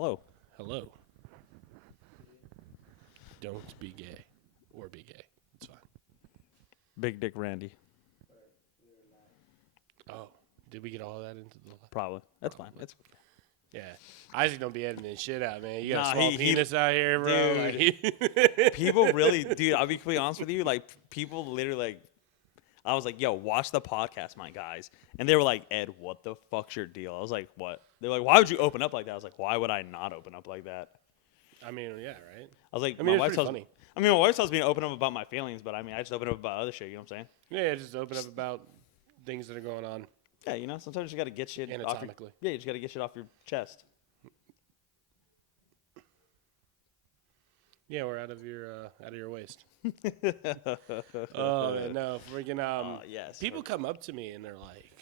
Hello. Hello. Don't be gay. Or be gay. It's fine. Big Dick Randy. Oh. Did we get all of that into the... Probably. That's fine. It's Yeah. Isaac don't be editing shit out, man. You got Nah, a small he- penis out here, bro. Dude. People really, dude, I'll be completely honest with you. Like, people literally, like, I was like, yo, watch the podcast, my guys. And they were like, Ed, what the fuck's your deal? I was like, what? They're like, why would you open up like that? I was like, why would I not open up like that? I mean, yeah, right? I was like, I mean, it's my wife pretty tells funny. my wife tells me to open up about my feelings, but I mean, I just open up about other shit, you know what I'm saying? Yeah, just open up about things that are going on Yeah, you know, sometimes you got to get shit off your, anatomically. yeah, you just got to get shit off your chest. Yeah, we're out of your waist. Oh, man, no. Freaking, yes. people come up to me and they're like,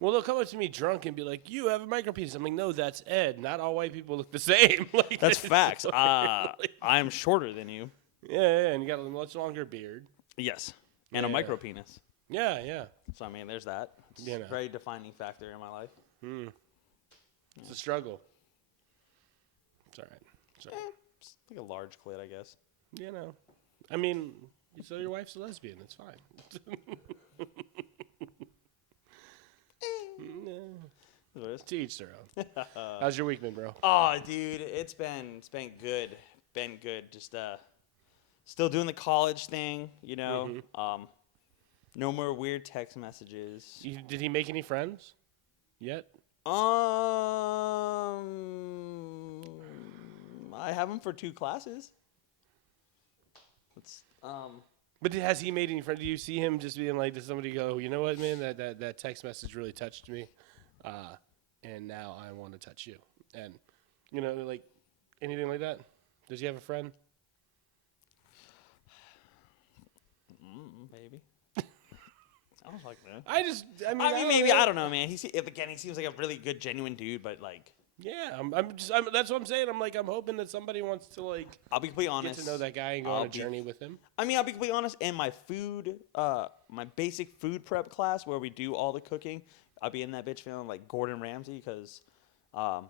well, they'll come up to me drunk and be like, you have a micro penis. I'm like, no, that's Ed. Not all white people look the same. Like, That's facts. like, I'm shorter than you. yeah, and you got a much longer beard. Yes. And a Yeah. micro penis. Yeah, yeah. So, I mean, there's that. It's You know. a very defining factor in my life. It's a struggle. It's all right. It's all right. It's like a large clit, I guess. You know. I mean, so your wife's a lesbian. It's fine. To each their own. How's your week been, bro? Oh, dude, it's been good. Been good. Just still doing the college thing, you know. No more weird text messages. Did he make any friends yet? I have him for 2 classes. It's But has he made any friends? Do you see him just being like, does somebody go, you know what, man, that text message really touched me, and now I want to touch you, and you know, like anything like that? Does he have a friend? maybe. Sounds like that. I mean, Maybe I don't know, man. He seems like a really good, genuine dude, but like, yeah, that's what I'm saying. I'm hoping that somebody wants to like I'll be completely get honest. to know that guy and go on a journey with him. I mean, I'll be completely honest. In my my basic food prep class where we do all the cooking, I'll be in that bitch feeling like Gordon Ramsay because, I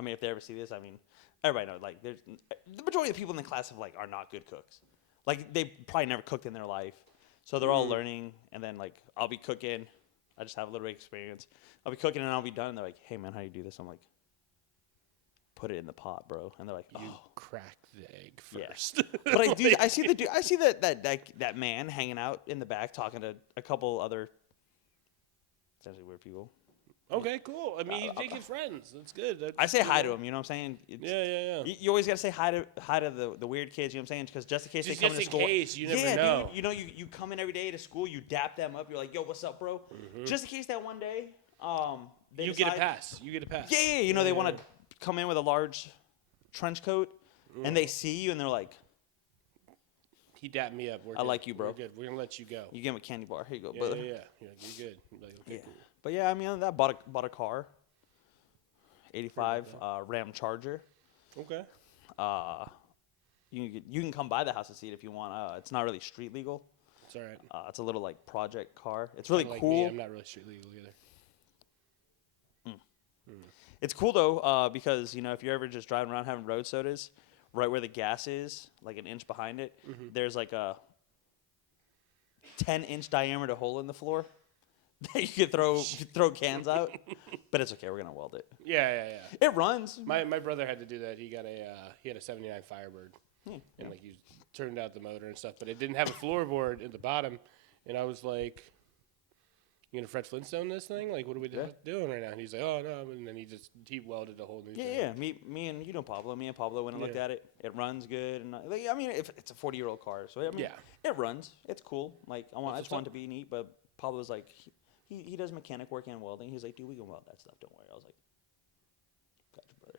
mean, if they ever see this, I mean, everybody knows like there's the majority of the people in the class are not good cooks. Like they probably never cooked in their life, so they're all learning. And then like I'll be cooking. I just have a little bit of experience. I'll be cooking and I'll be done. And they're like, "Hey man, how do you do this?" I'm like, "Put it in the pot, bro." And they're like, You "Oh." crack the egg Yeah. first. But I see that man hanging out in the back talking to a couple other essentially weird people. Okay, cool. I mean, he's making friends. That's good. I say hi to him. You know what I'm saying? Yeah. You always gotta say hi to the weird kids. You know what I'm saying? Because just in case Just they come into in school. case, you never yeah, know. Dude, you know, you come in every day to school. You dap them up. You're like, "Yo, what's up, bro?" Just in case that one day, they You decide, get a pass. You get a pass. Yeah. You know, they want to come in with a large trench coat, and they see you, and they're like, He dapped me up. We're I good. like you, bro. We're good. We're gonna let you go. "You give him a candy bar. Here you go, Yeah, brother." yeah. You're good. You're like, okay, Yeah. cool. But yeah, I mean, that bought a car, 85 Ram Charger. Okay. You can come by the house and see it if you want. It's not really street legal. It's all right. It's a little like project car. It's really Like cool. me, I'm not really street legal either. It's cool though because you know if you're ever just driving around having road sodas, right where the gas is, like an inch behind it, there's like a 10-inch diameter hole in the floor that you could throw cans out. But it's okay. We're gonna weld it. Yeah. It runs. My brother had to do that. He got he had a '79 Firebird, and like he turned out the motor and stuff, but it didn't have a floorboard at the bottom. And I was like, "You gonna Fred Flintstone this thing? Like, what are we doing right now?" And he's like, "Oh no!" And then he welded a whole new thing. Yeah. Me and you know Pablo. Me and Pablo went and looked at it. It runs good, and like, I mean, if it's a 40-year-old car, so I mean, it runs. It's cool. Like I just want it to be neat. But Pablo's like, he does mechanic work and welding. He's like, "Dude, we can weld that stuff. Don't worry." I was like, "Gotcha, brother."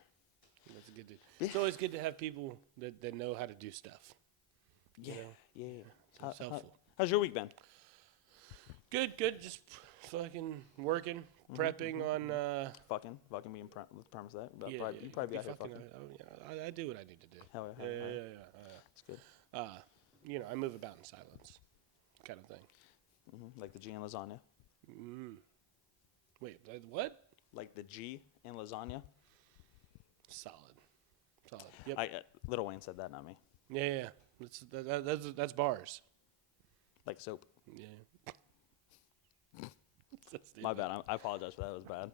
That's a good dude. It's always good to have people that know how to do stuff. Yeah. It's helpful. How's your week been? Good. Just fucking working, prepping on. Fucking being promised that. But Yeah, you probably be out here fucking. fucking. I do what I need to do. Hell yeah. Yeah. It's good. You know, I move about in silence, kind of thing. Like the G in lasagna. Wait, what? Like the G in lasagna. Solid. Yep. Lil Wayne said that, not me. Yeah. That's bars. Like soap. Yeah. My bad. I apologize for that. It was bad.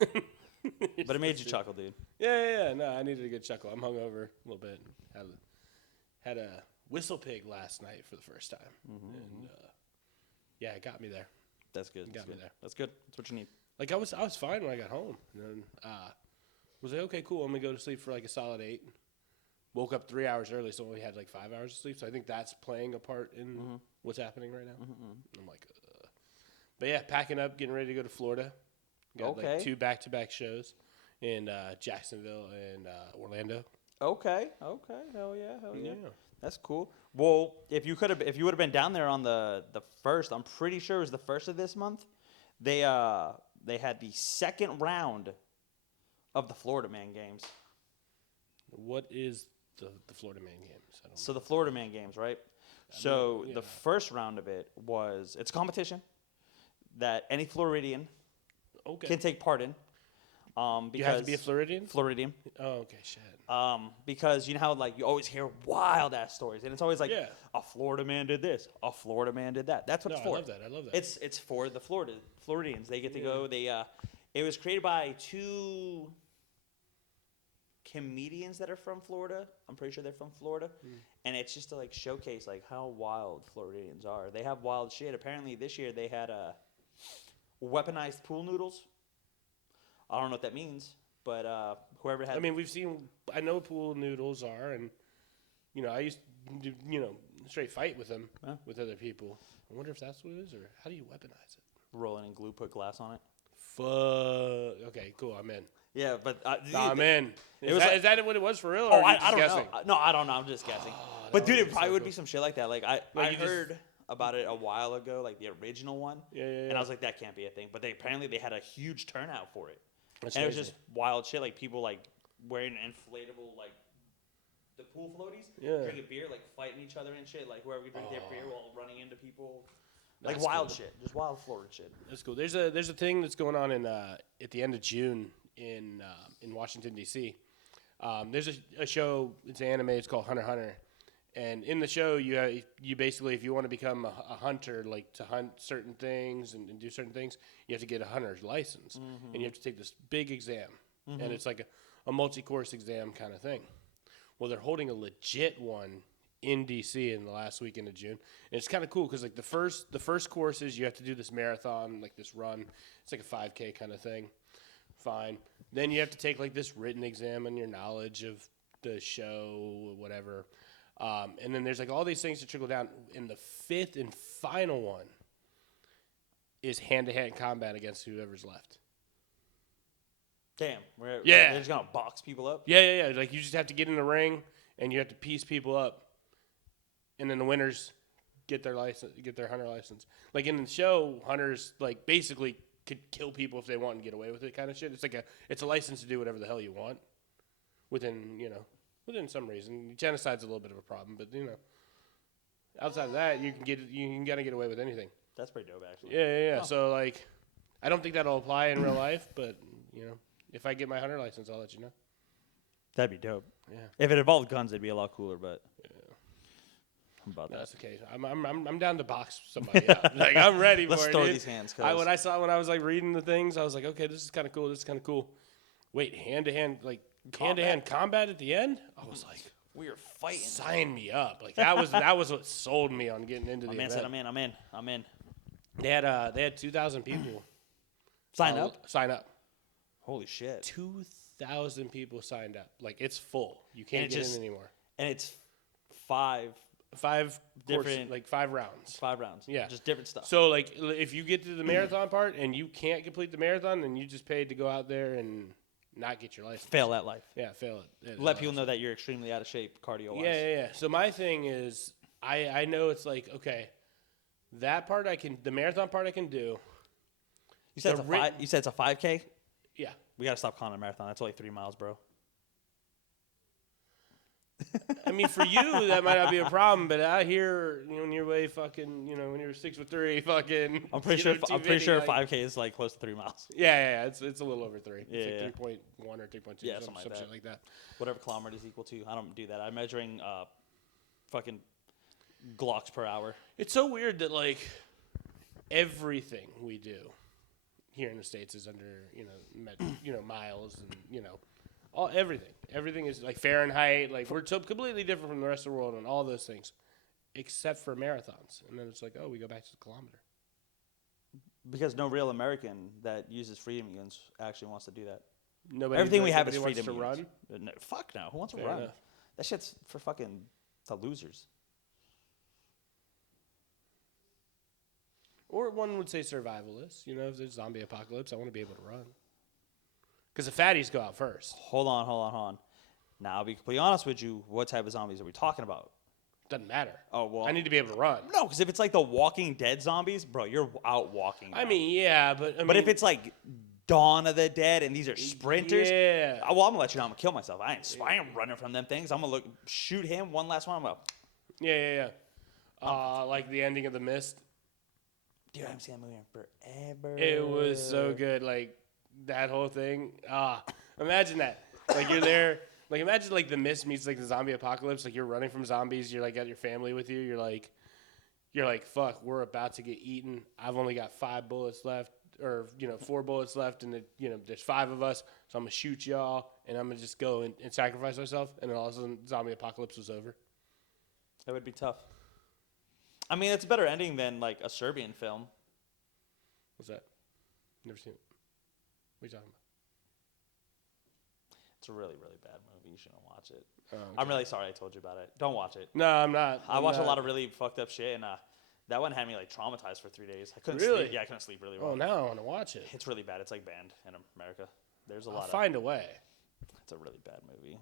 But it made you chuckle, dude. Yeah. No, I needed a good chuckle. I'm hungover a little bit. Had a whistle pig last night for the first time, and yeah, it got me there. That's good. It got me there. That's good. That's what you need. Like I was fine when I got home, and then was like, okay, cool. I'm gonna go to sleep for like a solid 8. Woke up 3 hours early, so only had like 5 hours of sleep. So I think that's playing a part in what's happening right now. I'm like, but yeah, packing up, getting ready to go to Florida. Got like 2 back-to-back shows in Jacksonville and Orlando. Okay. Hell yeah. That's cool. Well, if you would have been down there on the first, I'm pretty sure it was the first of this month. They had the second round of the Florida Man games. What is the Florida Man games? So the Florida Man games, right? The first round of it it's a competition that any Floridian can take part in. Because you have to be a Floridian? Floridian. Oh, okay, shit. Because you know how like you always hear wild ass stories, and it's always like a Florida man did this, a Florida man did that. That's what it's for. I love that. It's for the Floridians. They get to go. It was created by 2 comedians that are from Florida. I'm pretty sure they're from Florida, and it's just to like showcase like how wild Floridians are. They have wild shit. Apparently this year they had weaponized pool noodles. I don't know what that means, but whoever had. I mean, I know pool noodles are, and I used to do, straight fight with them with other people. I wonder if that's what it is, or how do you weaponize it? Roll it in glue, put glass on it. Fuck. Okay, cool. I'm in. Yeah, but I'm in. Is that what it was for real? Oh, or I don't guessing? know. No, I don't know. I'm just guessing. But dude, it probably would be some shit like that. Like I heard about it a while ago, like the original one. Yeah. And I was like, that can't be a thing. But apparently they had a huge turnout for it. That's and crazy. It was just wild shit, like people like wearing inflatable like the pool floaties, drinking beer, like fighting each other and shit. Like whoever could drink their beer while running into people. Like That's wild cool. shit, just wild Florida shit. That's cool. There's a thing that's going on in at the end of June in Washington D.C. There's a show. It's an anime. It's called Hunter x Hunter, and in the show you basically, if you want to become a hunter, like to hunt certain things and do certain things, you have to get a hunter's license, and you have to take this big exam, and it's like a multi-course exam kind of thing. Well, they're holding a legit one in DC in the last weekend of June, and it's kind of cool because like the first course is you have to do this marathon, like this run. It's like a 5K kind of thing. Fine. Then you have to take like this written exam on your knowledge of the show, whatever. And then there's like all these things to trickle down. And the 5th and final one is hand-to-hand combat against whoever's left. Damn. They're just gonna box people up. Yeah. Like you just have to get in the ring and you have to piece people up. And then the winners get their hunter license. Like in the show, hunters like basically could kill people if they want and get away with it, kind of shit. It's a license to do whatever the hell you want, within some reason. Genocide's a little bit of a problem, but outside of that, you can kind of get away with anything. That's pretty dope, actually. Yeah. Oh. So like, I don't think that'll apply in real life, but if I get my hunter license, I'll let you know. That'd be dope. Yeah. If it involved guns, it'd be a lot cooler, but. About that's the case. I'm down to box somebody out. Like I'm ready for it. Let's throw these hands. When I was like reading the things, I was like, okay, this is kind of cool. Wait, hand to hand combat at the end? I was like, we are fighting. Sign me up. Like that was what sold me on getting into the event. Said, I'm in. They had 2,000 people sign up. Holy shit! 2,000 people signed up. Like it's full. You can't get in anymore. And it's five different, like 5 rounds. 5 rounds. Yeah. Just different stuff. So, like, if you get to the marathon part and you can't complete the marathon, then you just paid to go out there and not get your license. Fail at life. Yeah, fail it. Let people know that you're extremely out of shape cardio-wise. Yeah. So my thing is, I know it's like, okay, that part the marathon part I can do. You said it's a 5K? Yeah. We got to stop calling it a marathon. That's only 3 miles, bro. I mean, for you, that might not be a problem, but out here, when you're way fucking, when you're 6'3", fucking. I'm pretty sure. I'm pretty sure 5K is like close to 3 miles. Yeah. It's a little over 3. Yeah, It's like 3.1 or 3.2. Yeah, some shit like that. Whatever kilometer is equal to. I don't do that. I'm measuring fucking Glocks per hour. It's so weird that like everything we do here in the States is under miles and everything is like Fahrenheit. Like we're so completely different from the rest of the world on all those things, except for marathons. And then it's like, oh, we go back to the kilometer. Because no real American that uses freedom units actually wants to do that. Nobody. Everything we have is wants freedom to units. run. No, fuck no. Who wants to Fair run? enough. That shit's for fucking the losers. Or one would say survivalist. If there's zombie apocalypse, I want to be able to run. Because the fatties go out first. Hold on. Now, I'll be completely honest with you. What type of zombies are we talking about? Doesn't matter. Oh, well. I need to be able to run. No, because if it's like the Walking Dead zombies, bro, you're out walking. I mean, yeah, but if it's like Dawn of the Dead and these are sprinters, yeah. I'm going to let you know I'm going to kill myself. I ain't running from them things. I'm going to shoot him one last one. I'm going to. Yeah. Like the ending of The Mist. Dude, I haven't seen that movie in forever. It was so good. Like, that whole thing. Imagine that. Like, you're there. Like, imagine, like, The Mist meets, like, the zombie apocalypse. Like, you're running from zombies. You're, like, got your family with you. You're like, fuck, we're about to get eaten. I've only got 5 bullets left. Or, 4 bullets left. And, there's 5 of us. So I'm going to shoot y'all. And I'm going to just go and sacrifice myself. And then all of a sudden, zombie apocalypse was over. That would be tough. I mean, it's a better ending than, like, a Serbian film. What's that? Never seen it. What are you talking about? It's a really, really bad movie. You shouldn't watch it. Oh, okay. I'm really sorry I told you about it. Don't watch it. No, I'm not. I watched a lot of really fucked up shit, and that one had me, like, traumatized for 3 days. I couldn't Really? sleep. Yeah, I couldn't sleep really well. Oh, now I want to watch it. It's really bad. It's, like, banned in America. There's a I'll lot of... find a way. It's a really bad movie.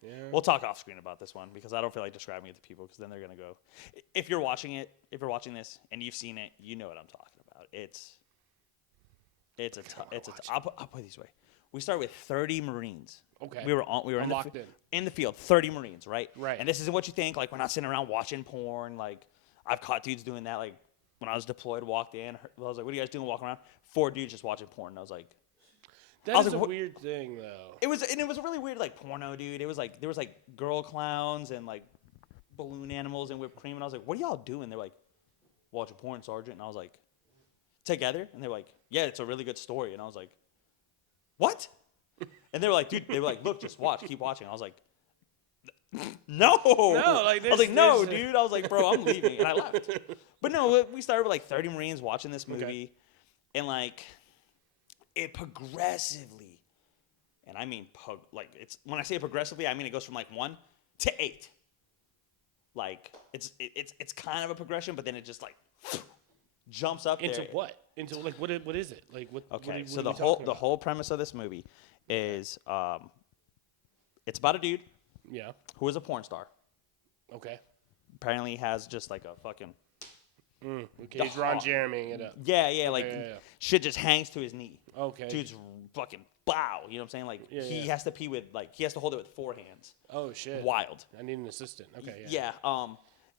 Yeah. We'll talk off screen about this one because I don't feel like describing it to people because then they're gonna go. If you're watching this and you've seen it, you know what I'm talking about. I'll put it this way. We started with 30 Marines. Okay. We were locked in the field. 30 Marines, right? Right. And this isn't what you think. Like we're not sitting around watching porn. Like I've caught dudes doing that. Like when I was deployed, walked in. I was like, "What are you guys doing? Walking around?" 4 dudes just watching porn. And I was like. That is a weird thing, though. It was a really weird, like, porno, dude. It was like, there was, like, girl clowns and, like, balloon animals and whipped cream. And I was like, what are y'all doing? They're like, watching porn, Sergeant. And I was like, together? And they were like, yeah, it's a really good story. And I was like, what? And they were like, dude, look, just watch, keep watching. I was like, no. Like, I was like, no, dude. I was like, bro, I'm leaving. And I left. But no, we started with, like, 30 Marines watching this movie. Okay. And, like... It progressively, and I mean, it's when I say progressively, I mean it goes from like 1 to 8. Like it's kind of a progression, but then it just like jumps up into there. what? Into like what is it? Like what? Okay, what so are the whole premise of this movie is it's about a dude who is a porn star. Okay. Apparently, he has just like a fucking. Okay, he's Ron Jeremying it up. Yeah, like shit just hangs to his knee. Okay. Dude's fucking bow. You know what I'm saying? Like he has to pee with he has to hold it with 4 hands. Oh shit. Wild. I need an assistant. Okay. Yeah.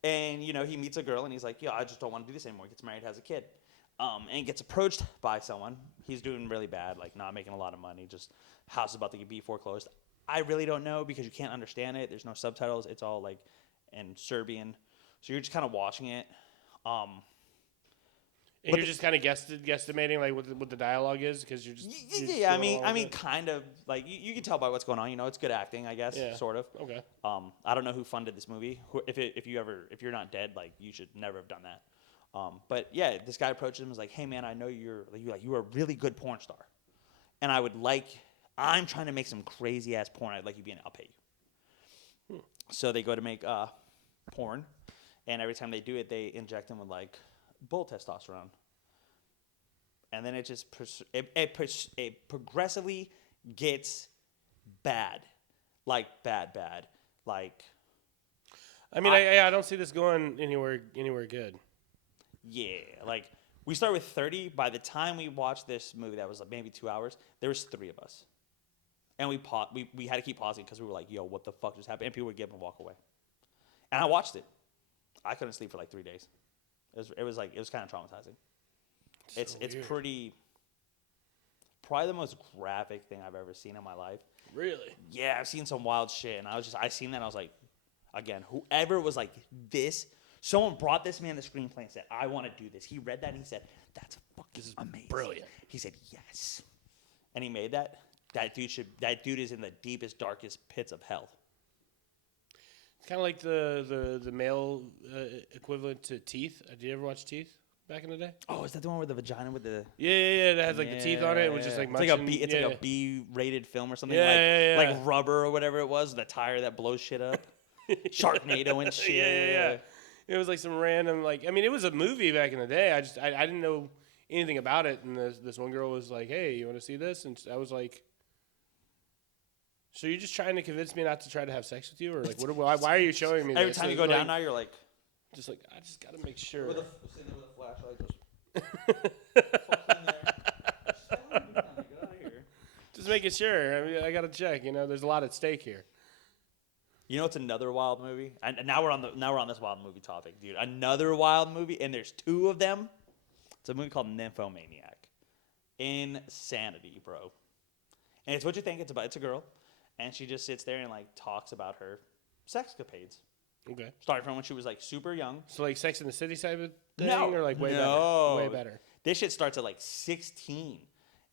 And he meets a girl and he's like, yeah, I just don't want to do this anymore. He gets married, has a kid, and gets approached by someone. He's doing really bad, like not making a lot of money. Just house is about to be foreclosed. I really don't know because you can't understand it. There's no subtitles. It's all like in Serbian, so you're just kind of watching it. And you're just kind of guesstimating like what the dialogue is because you're just I mean kind of like you can tell by what's going on. It's good acting, I guess, sort of. Okay. I don't know who funded this movie. If you're not dead, like you should never have done that. But yeah, this guy approached him and was like, "Hey man, I know you're a really good porn star, and I'm trying to make some crazy ass porn. I'd like you to be in it. I'll pay you." So they go to make porn. And every time they do it, they inject them with, like, bull testosterone. And then it just it progressively gets bad. Like, bad. Like... I mean, I don't see this going anywhere good. Yeah. Like, we start with 30. By the time we watched this movie, that was like maybe 2 hours, there was 3 of us. And we had to keep pausing because we were like, yo, what the fuck just happened? And people would get up and walk away. And I watched it. I couldn't sleep for like 3 days. It was kind of traumatizing. It's pretty, probably the most graphic thing I've ever seen in my life. Really? Yeah, I've seen some wild shit, and I seen that, and I was like, again, whoever was like this, someone brought this man the screenplay and said, I want to do this. He read that and he said, that's fucking amazing. Brilliant. He said, yes. And he made that. That dude is in the deepest, darkest pits of hell. It's kind of like the male equivalent to Teeth. Did you ever watch Teeth back in the day? Oh, is that the one with the vagina with the... Yeah. That has like the teeth on it, which is like it's like a B-rated film or something. Yeah. Like Rubber or whatever it was, the tire that blows shit up. Sharknado and shit. Yeah. It was like some random, like, I mean, it was a movie back in the day. I didn't know anything about it, and this one girl was like, "Hey, you want to see this?" And I was like, "So you're just trying to convince me not to try to have sex with you, or like, why are you showing me?" Every this? time you go down now, you're like, I just got to make sure. sitting there with a flashlight, Just making sure. I mean, I got to check. There's a lot at stake here. You know, it's another wild movie. And now we're on this wild movie topic, dude. Another wild movie, and there's 2 of them. It's a movie called Nymphomaniac. Insanity, bro. And it's what you think it's about. It's a girl, and she just sits there and like talks about her sexcapades. Okay. Starting from when she was like super young. So like Sex in the City type of thing, No, or like way better. This shit starts at like 16,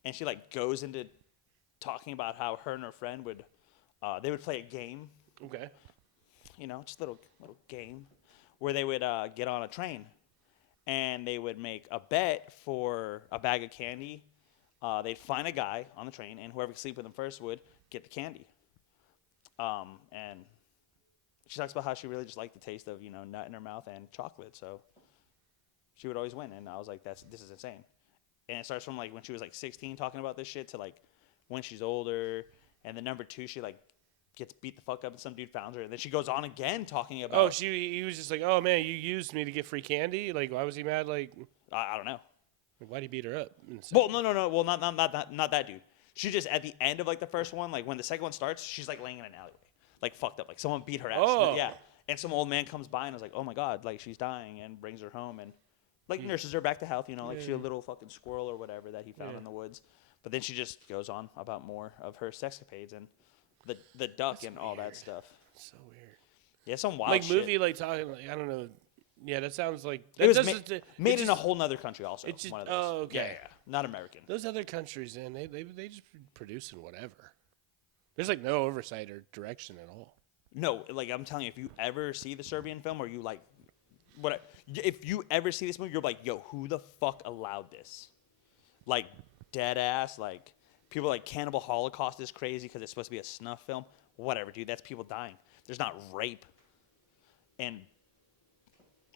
and she like goes into talking about how her and her friend would play a game. Okay. Just a little game where they would get on a train and they would make a bet for a bag of candy. They'd find a guy on the train, and whoever could sleep with him first would get the candy. And she talks about how she really just liked the taste of, nut in her mouth and chocolate. So she would always win. And I was like, this is insane. And it starts from like when she was like 16 talking about this shit to like when she's older. And then number 2, she like gets beat the fuck up and some dude found her. And then she goes on again talking about... Oh, he was just like, oh, man, you used me to get free candy? Like, why was he mad? Like, I don't know. Like, why'd he beat her up? Well, no. Well, not that dude. She just, at the end of like the first one, like when the second one starts, she's like laying in an alleyway. Like fucked up. Like someone beat her ass. Oh. Yeah. And some old man comes by and is like, oh my God, like she's dying, and brings her home and like nurses her back to health, like she's a little fucking squirrel or whatever that he found in the woods. But then she just goes on about more of her sexcapades and the duck and all that stuff. So weird. Yeah, some wild like shit. movie, like talking, like I don't know. Yeah, that sounds like it was made in a whole nother country. Also, it's just, one of those. Oh, okay, yeah, not American. Those other countries, man, they just producing whatever. There's like no oversight or direction at all. No, like I'm telling you, if you ever see the Serbian film, or you like, if you ever see this movie, you're like, yo, who the fuck allowed this? Like, dead ass, like. People like Cannibal Holocaust is crazy because it's supposed to be a snuff film. Whatever, dude. That's people dying. There's not rape. And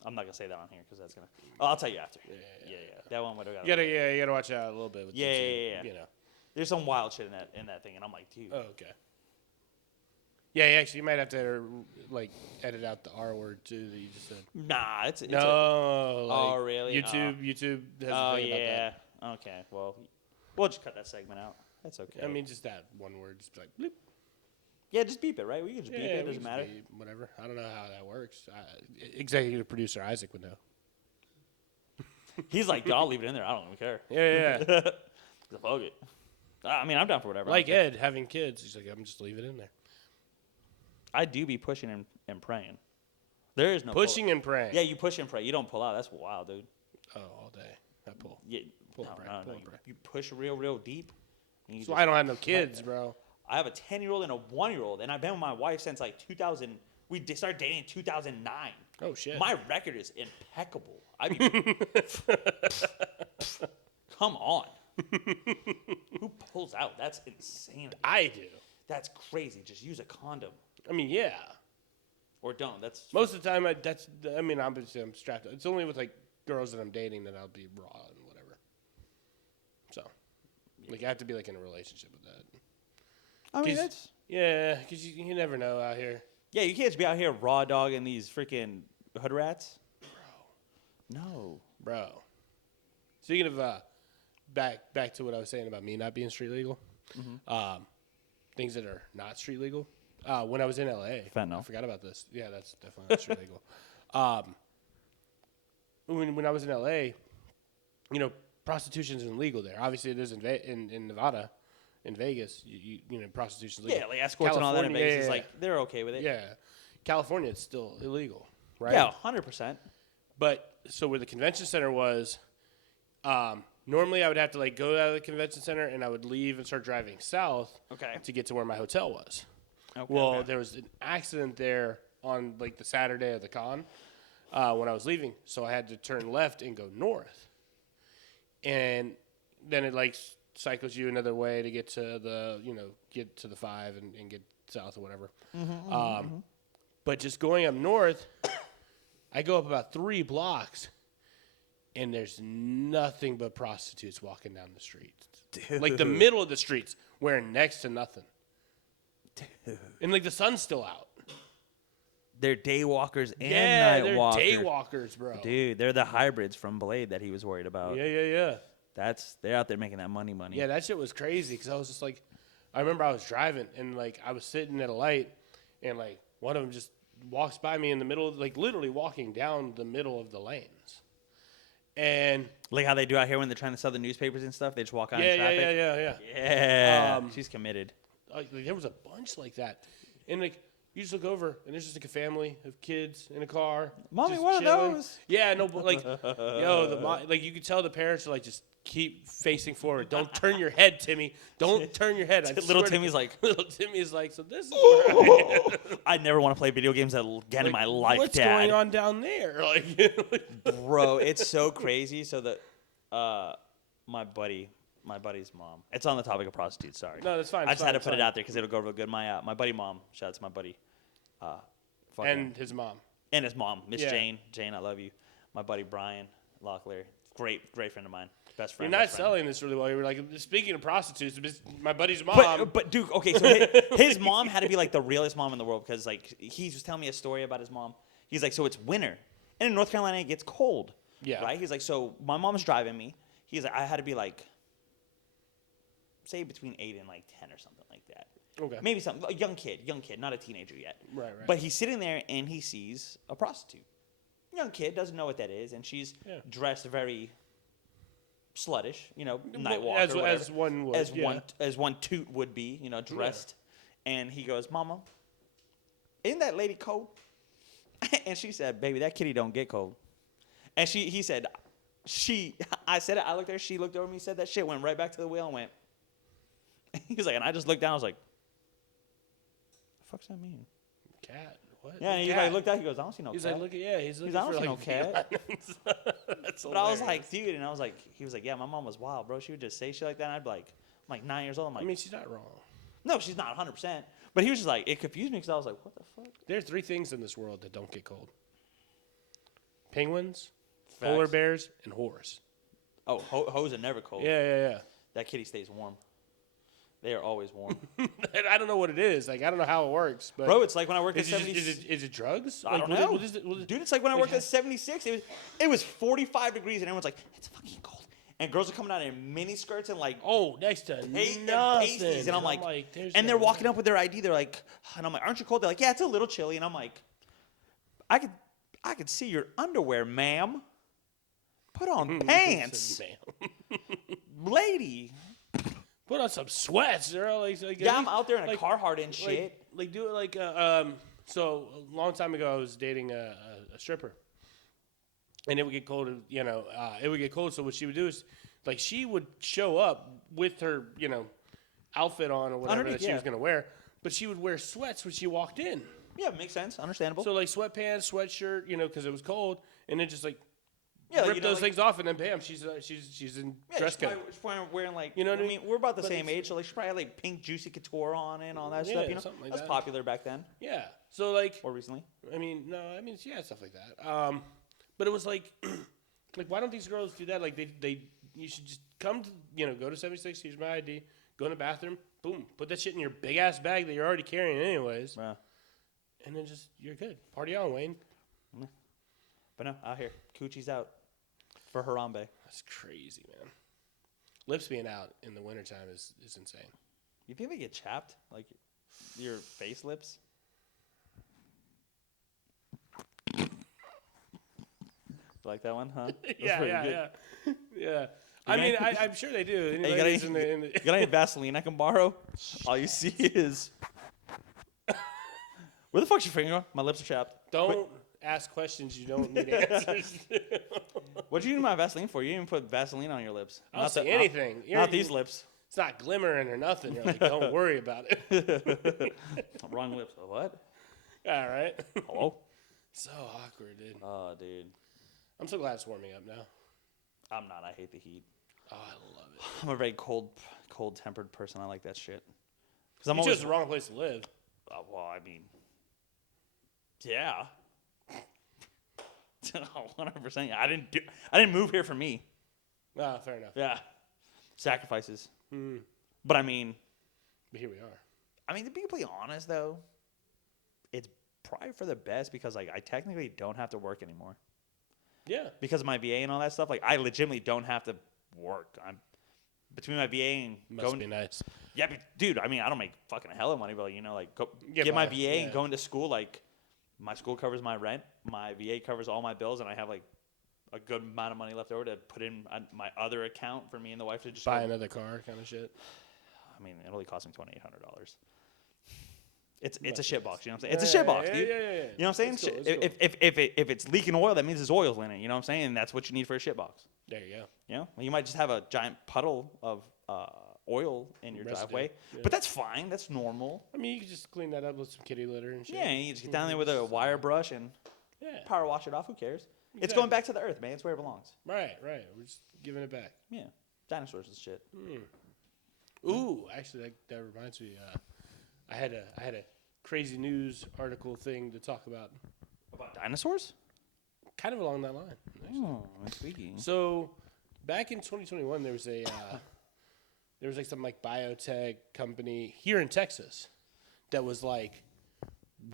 I'm not going to say that on here because that's going to... Oh, I'll tell you after. Yeah. That one would have got... You gotta watch out a little bit. With yeah. There's some wild shit in that thing, and I'm like, dude. Oh, okay. Yeah, actually, you might have to like edit out the R word too that you just said. Nah, it's no. Oh, really? YouTube has oh, a thing yeah. about that. Okay, well, we'll just cut that segment out. That's okay. I mean, just that one word, just like bleep. Yeah, just beep it, right? We can just beep it. It doesn't matter. Whatever. I don't know how that works. Executive producer Isaac would know. He's like, I'll leave it in there. I don't even care. Yeah. Fuck it. I mean, I'm down for whatever. Like Ed having kids, he's like, I'm just leave it in there. I do be pushing and praying. There is no pushing and praying. Yeah, you push and pray. You don't pull out. That's wild, dude. Oh, all day. I pull. Yeah, pull and pray. You push real deep. That's why I don't have no kids, bro. I have a 10-year-old and a 1-year-old, and I've been with my wife since like 2000. We started dating in 2009. Oh shit. My record is impeccable. Come on. Who pulls out? That's insane. I do. That's crazy. Just use a condom. I mean, yeah. Or don't. That's most of the time. Obviously, I'm strapped. It's only with like girls that I'm dating that I'll be raw and whatever. So, like, I have to be like in a relationship with that. I mean, that's because you never know out here. Yeah, you can't just be out here raw dogging these freaking hood rats. Bro. Speaking of back to what I was saying about me not being street legal. Mm-hmm. things that are not street legal. When I was in LA, Fentanyl. I forgot about this. Yeah, that's definitely not street legal. When I was in LA, prostitution isn't legal there. Obviously, it is in Nevada, in Vegas. Prostitution is legal. Yeah, like escorts and all that in California, Vegas is like they're okay with it. Yeah, California, it's still illegal, right? Yeah, 100%. But so where the convention center was, normally I would have to like go out of the convention center and I would leave and start driving south to get to where my hotel was. Okay, there was an accident there on like the Saturday of the con when I was leaving, so I had to turn left and go north, and then it like cycles you another way to get to the get to the 5 and get south or whatever. But just going up north, I go up about 3 blocks, and there's nothing but prostitutes walking down the streets. Dude. Like the middle of the streets, wearing next to nothing. Dude. And like the sun's still out. They're day walkers and night walkers. Day walkers, bro. Dude, they're the hybrids from Blade that he was worried about. Yeah. They're out there making that money. Yeah, that shit was crazy because I was just like, I remember I was driving and like I was sitting at a light and like one of them just walks by me in the middle, like literally walking down the middle of the lanes. And like how they do out here when they're trying to sell the newspapers and stuff, they just walk out in traffic. Yeah. She's committed. Like, there was a bunch like that, and like you just look over and there's just like a family of kids in a car. Mommy, just what chilling. are those? Yeah, no, but like, like you could tell the parents are like just keep facing forward. Don't turn your head, Timmy. Don't turn your head. Little Timmy's like, so this is where I never want to play video games again in my life, what's Dad. going on down there? Like, bro, it's so crazy. So that my buddy's mom. It's on the topic of prostitutes. Sorry. No, that's fine. I just had to put it out there because it'll go real good. My buddy mom. Shout out to my buddy. And his mom. And his mom, Miss Yeah. Jane. Jane, I love you. My buddy Brian Locklear. Great friend of mine. Best friend. You're not selling this really well. You were like, speaking of prostitutes, my buddy's mom. But Duke, okay, so his mom had to be like the realest mom in the world because like he was telling me a story about his mom. He's like, so it's winter, and in North Carolina it gets cold. Yeah. Right. He's like, so my mom's driving me. He's like, I had to be like, say between 8 and like 10 or something like that. Okay. Maybe something a young kid, not a teenager yet. Right. But he's sitting there and he sees a prostitute. Young kid doesn't know what that is, and she's dressed very sluttish, night walker, as one would, as one toot would be, dressed. Yeah. And he goes, "Mama, isn't that lady cold?" And she said, "Baby, that kitty don't get cold." And he said, I said it. I looked at her. She looked over me, said that shit, went right back to the wheel, and went. He was like, and I just looked down. I was like, "The fuck's that mean?" Cat. What? Yeah, and he like looked out. He goes, "I don't see no he's cat." Like, he's looking I don't for see no like cat. That's but I was like, dude, and I was like, he was like, yeah, my mom was wild, bro. She would just say shit like that. And I'd be like, I'm like 9 years old. I'm like, I mean, she's not wrong. No, she's not 100%. But he was just like, it confused me because I was like, what the fuck? There are 3 things in this world that don't get cold: penguins, Facts. polar bears, and whores. Oh, hoes are never cold. Yeah. That kitty stays warm. They are always warm. I don't know what it is. Like, I don't know how it works. But bro, it's like when I worked at 76. Is it drugs? I don't know. Dude, it's like when I worked at 76. It was 45 degrees, and everyone's like, it's fucking cold. And girls are coming out in mini skirts and like, next to nothing. pasties. And I'm like and they're walking up with their ID. They're like, and I'm like, aren't you cold? They're like, yeah, it's a little chilly. And I'm like, I could see your underwear, ma'am. Put on pants, lady. Put on some sweats. They're all like yeah, I'm out there in a Carhartt and shit. Like do it like so a long time ago I was dating a stripper, and it would get cold. It would get cold. So what she would do is like she would show up with her outfit on or whatever that she was gonna wear, but she would wear sweats when she walked in. Yeah, makes sense. Understandable. So like sweatpants, sweatshirt, because it was cold, and then just like. Yeah, rip those things off, and then bam, she's in dress code. She's probably wearing like, what I mean? We're about the same age, so like she probably had like pink Juicy Couture on and all that stuff. Something like that's that. popular back then. Yeah. So like, or recently. Stuff like that. But it was like, why don't these girls do that? Like you should just come to go to 76. Here's my ID. Go in the bathroom. Boom. Put that shit in your big ass bag that you're already carrying anyways. Yeah. And then you're good. Party on, Wayne. Yeah. But no, out here, coochie's out. For Harambe. That's crazy, man. Lips being out in the wintertime is insane. You think they get chapped? Like your face lips? Like that one, huh? That's pretty good. Yeah. You I got mean, any- I'm sure they do. Any Hey, you got ladies any, in the you got any Vaseline I can borrow? All you see is... Where the fuck's your finger? My lips are chapped. Don't ask questions you don't need answers to. What'd you use my Vaseline for? You didn't even put Vaseline on your lips. I don't see anything. Not these lips. It's not glimmering or nothing. You're like, don't worry about it. Wrong lips. What? All right. Hello? So awkward, dude. Oh, dude. I'm so glad it's warming up now. I'm not. I hate the heat. Oh, I love it. I'm a very cold-tempered person. I like that shit. Because You chose the wrong place to live. Well, I mean, yeah. 100%. I didn't move here for me. Ah, fair enough. Yeah. Sacrifices. Mm. But I mean, But here we are. I mean, to be completely honest, though, it's probably for the best because, like, I technically don't have to work anymore. Yeah. Because of my VA and all that stuff. Like, I legitimately don't have to work. I'm between my VA and Must be nice. Yeah, but dude, I mean, I don't make fucking a hell of money, but, you know, like, Get my by, VA yeah. and going to school, like, my school covers my rent, my VA covers all my bills, and I have, like, a good amount of money left over to put in my other account for me and the wife to just Buy another car kind of shit. I mean, it only cost me $2,800. It's a shit box, you know what I'm saying? It's a shit box, dude. Yeah. You know what I'm saying? It's cool, If it's leaking oil, that means there's oil in it. You know what I'm saying? And that's what you need for a shit box. There you go. You know, well, you might just have a giant puddle of oil in your Residue, driveway, yeah. but that's fine. That's normal. I mean, you can just clean that up with some kitty litter and shit. Yeah, you just get down there with a wire brush and Yeah. power wash it off. Who cares? It's Exactly. going back to the earth, man. It's where it belongs. Right. We're just giving it back. Yeah, dinosaurs and shit. Ooh, actually, that reminds me. I had a crazy news article thing to talk about, About dinosaurs? kind of along that line. Actually. Oh, intriguing. So, back in 2021, there was some like biotech company here in Texas that was like,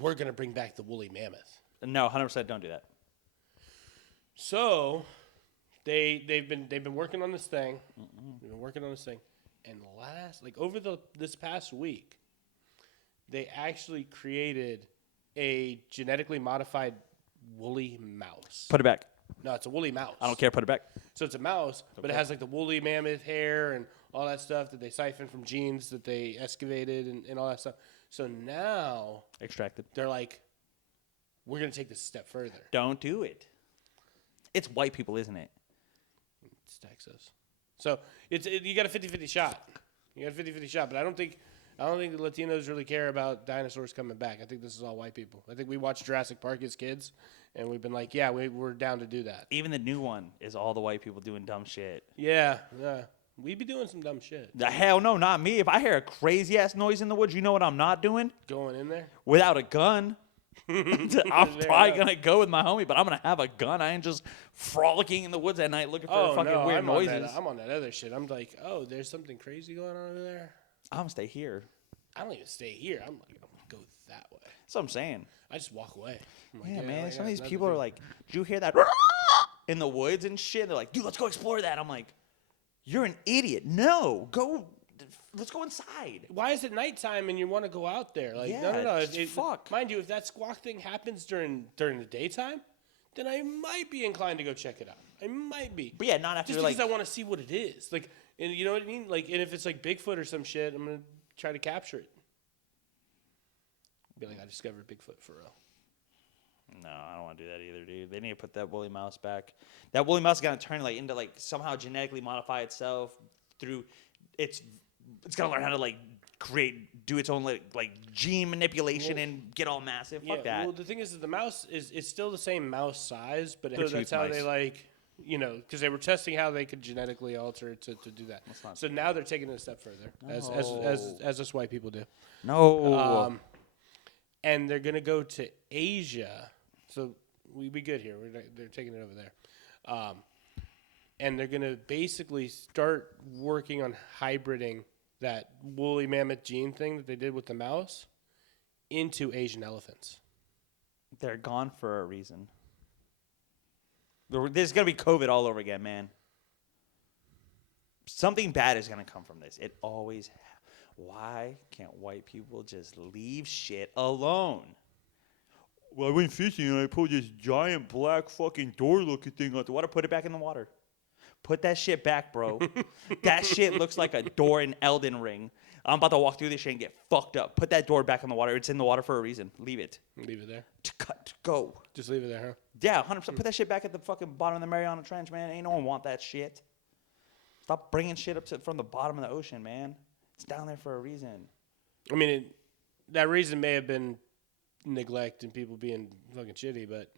we're gonna bring back the woolly mammoth. No, 100% don't do that. So, they've been working on this thing. They've been working on this thing, and over this past week, they actually created a genetically modified woolly mouse. Put it back. No, it's a woolly mouse. I don't care. Put it back. So it's a mouse, but it has like the woolly mammoth hair and all that stuff that they siphoned from genes that they excavated and all that stuff. So now Extracted. they're like, we're going to take this a step further. Don't do it. It's white people, isn't it? It's Texas. So you got a 50-50 shot. You got a 50-50 shot, but I don't think the Latinos really care about dinosaurs coming back. I think this is all white people. I think we watched Jurassic Park as kids, and we've been like, yeah, we're down to do that. Even the new one is all the white people doing dumb shit. Yeah. We be doing some dumb shit. The hell no, not me. If I hear a crazy ass noise in the woods, you know what I'm not doing? Going in there? Without a gun. I'm probably going to go with my homie, but I'm going to have a gun. I ain't just frolicking in the woods at night looking for fucking weird noises. I'm on that other shit. I'm like, oh, there's something crazy going on over there. I'm going to stay here. I don't even stay here. I'm like, I'm going to go that way. That's what I'm saying. I just walk away. I'm like, Yeah, man. I Some got of these nothing people to are do. like, did you hear that in the woods and shit? They're like, dude, let's go explore that. I'm like, you're an idiot. No, let's go inside. Why is it nighttime and you want to go out there? Like, Yeah, no. fuck. Mind you, if that squawk thing happens during the daytime, then I might be inclined to go check it out. I might be. But yeah, not after Just like. because I want to see what it is. Like, and you know what I mean? Like, and if it's like Bigfoot or some shit, I'm going to try to capture it. Be like, I discovered Bigfoot for real. No, I don't want to do that either, dude. They need to put that woolly mouse back. That woolly mouse is gonna turn like into like somehow genetically modify itself through it's gonna learn how to like do its own like gene manipulation and get all massive. Fuck that. Well, the thing is that the mouse is still the same mouse size, but They're that's tooth how mice. they like, you know, because they were testing how they could genetically alter it to do that. not So now they're taking it a step further, as us white people do. No. And they're gonna go to Asia. So we be good here. They're taking it over there, and they're gonna basically start working on hybriding that woolly mammoth gene thing that they did with the mouse into Asian elephants. They're gone for a reason. There's gonna be COVID all over again, man. Something bad is gonna come from this. It always. Why can't white people just leave shit alone? Well, I went fishing and I pulled this giant black fucking door looking thing out the water. Put it back in the water. Put that shit back, bro. That shit looks like a door in Elden Ring. I'm about to walk through this shit and get fucked up. Put that door back in the water. It's in the water for a reason. Leave it. Leave it there. Cut. Go. Just leave it there, huh? Yeah, 100%. Put that shit back at the fucking bottom of the Mariana Trench, man. Ain't no one want that shit. Stop bringing shit up from the bottom of the ocean, man. It's down there for a reason. I mean, that reason may have been neglect and people being fucking shitty, but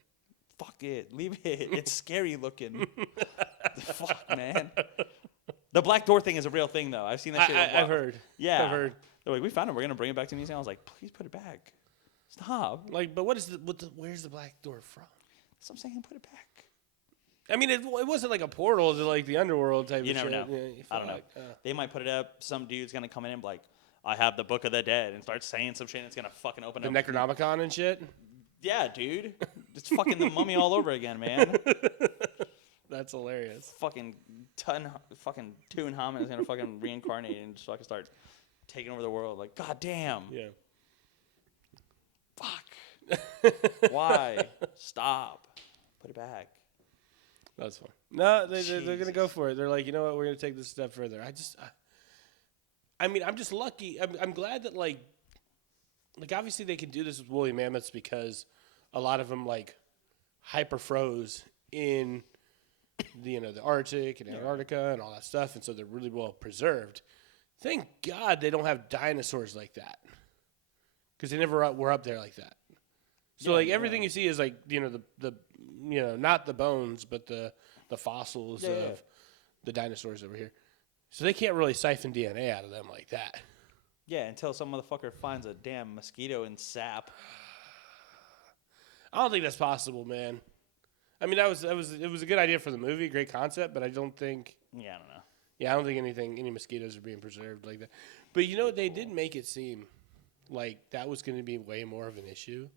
Fuck it. Leave it. It's scary looking. Fuck, man. The black door thing is a real thing, though. I've seen that shit. I've heard. Yeah. I've heard. They're like, we found it. We're going to bring it back to the museum. I was like, please put it back. Stop. Like, but where's the black door from? That's what I'm saying. Put it back. I mean, it wasn't like a portal to like the underworld type You of never shit. know. Yeah, I don't know. They might put it up. Some dude's going to come in and be like, I have the Book of the Dead, and start saying some shit, and it's going to fucking open The up. Necronomicon and shit. Yeah, dude. It's fucking the mummy all over again, man. That's hilarious. fucking Tutankhamun is going to fucking reincarnate and just fucking start taking over the world. Like, goddamn. Yeah. Fuck. Why? Stop. Put it back. That's fine. No, they're going to go for it. They're like, you know what? We're going to take this a step further. I mean, I'm just lucky. I'm glad that, like, obviously they can do this with woolly mammoths because a lot of them, like, hyper froze in the Arctic and Antarctica and all that stuff, and so they're really well preserved. Thank God they don't have dinosaurs like that because they never were up there like that. So, everything you see is, like, the not the bones, but the fossils of the dinosaurs over here. So they can't really siphon DNA out of them like that. Yeah, until some motherfucker finds a damn mosquito in sap. I don't think that's possible, man. I mean, it was a good idea for the movie, great concept, but I don't think. Yeah, I don't know. Yeah, I don't think any mosquitoes are being preserved like that. But you know what? They did make it seem like that was going to be way more of an issue.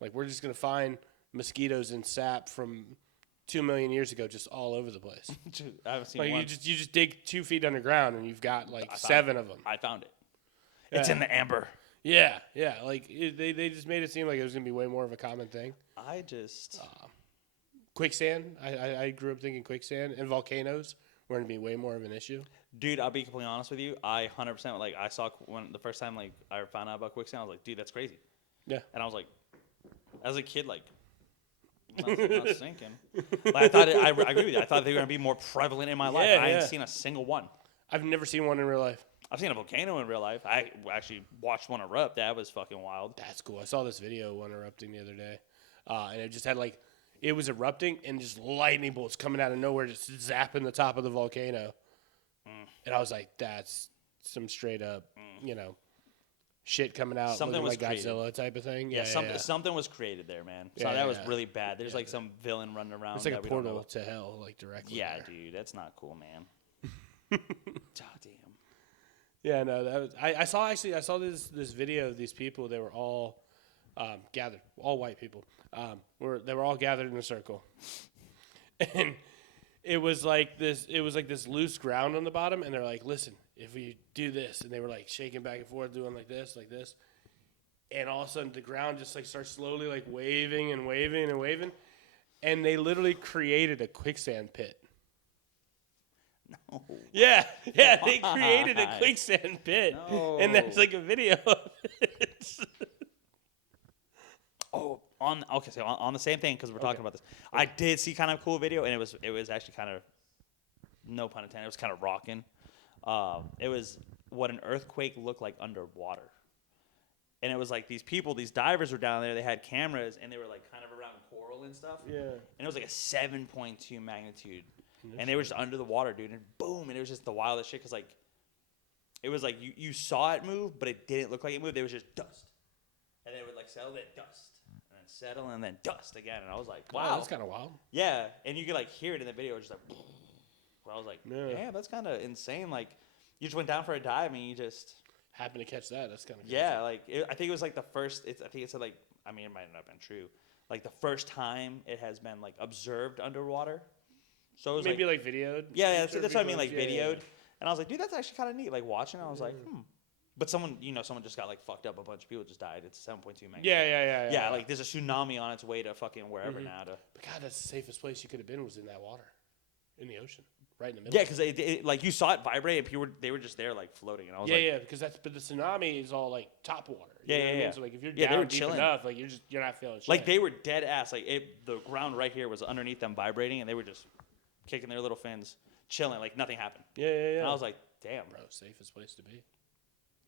Like, we're just going to find mosquitoes in sap from 2 million years ago just all over the place. I haven't seen Like, one. you just dig 2 feet underground and you've got like 7 of them. I found it. It's in the amber. Yeah. Like, they just made it seem like it was going to be way more of a common thing. I just... Quicksand. I grew up thinking quicksand and volcanoes were going to be way more of an issue. Dude, I'll be completely honest with you. I 100%, like, I saw when the first time, like, I found out about quicksand, I was like, dude, that's crazy. Yeah. And I was like, as a kid, like, not sinking. Like, I thought I agree with you. I thought they were going to be more prevalent in my life. Yeah, I ain't seen a single one. I've never seen one in real life. I've seen a volcano in real life. I actually watched one erupt. That was fucking wild. That's cool. I saw this video of one erupting the other day. And it just had like, it was erupting and just lightning bolts coming out of nowhere, just zapping the top of the volcano. And I was like, that's some straight up, shit coming out. Something was like Godzilla type of thing. Yeah, something was created there, man. So Yeah, that was yeah. really bad. There's like some villain running around. It's like a that we don't portal know. to hell, like directly. Yeah, there. dude, that's not cool, man. God damn. Yeah, no, that was. I saw this video of these people. They were all gathered, all white people. They were all gathered in a circle, and it was like this loose ground on the bottom, and they're like, listen, if we do this, and they were like shaking back and forth, doing like this, and all of a sudden the ground just like starts slowly like waving and waving and waving, and they literally created a quicksand pit. No. Yeah, they created a quicksand pit, and there's like a video of it. Oh, so on the same thing, because we're talking about this. I did see kind of a cool video, and it was actually kind of, no pun intended, it was kind of rocking. It was what an earthquake looked like underwater. And it was like these divers were down there, they had cameras, and they were like kind of around coral and stuff. Yeah. And it was like a 7.2 magnitude. And they were just under the water, dude, and boom, and it was just the wildest shit, because like, it was like you saw it move, but it didn't look like it moved. It was just dust. And they would like settle, then dust. And then settle, and then dust again. And I was like, wow. That's kind of wild. Yeah, and you could like hear it in the video. It was just like, I was like, Yeah. that's kind of insane. Like, you just went down for a dive, and you just Happened to catch that. That's kind of yeah. Like, I think it was like the first. I think it's like, I mean, it might not have been true. Like the first time it has been like observed underwater. So it was maybe like videoed. yeah, I'm that's sure what I mean, people- like yeah, videoed. yeah. And I was like, dude, that's actually kind of neat. Like watching, I was like, But someone just got like fucked up. A bunch of people just died. It's 7.2 magnitude. Yeah. Like there's a tsunami on its way to fucking wherever now. But God, that's the safest place you could have been was in that water, in the ocean, right in the middle. Yeah, because like you saw it vibrate, and people they were just there like floating, and I was like, because but the tsunami is all like top water. Yeah, You know what I yeah. mean? So like if you're Yeah, they were down deep chilling. enough, like you're not feeling shit. like they were dead ass. Like the ground right here was underneath them vibrating, and they were just kicking their little fins, chilling, like nothing happened. Yeah. And I was like, damn, bro, safest place to be.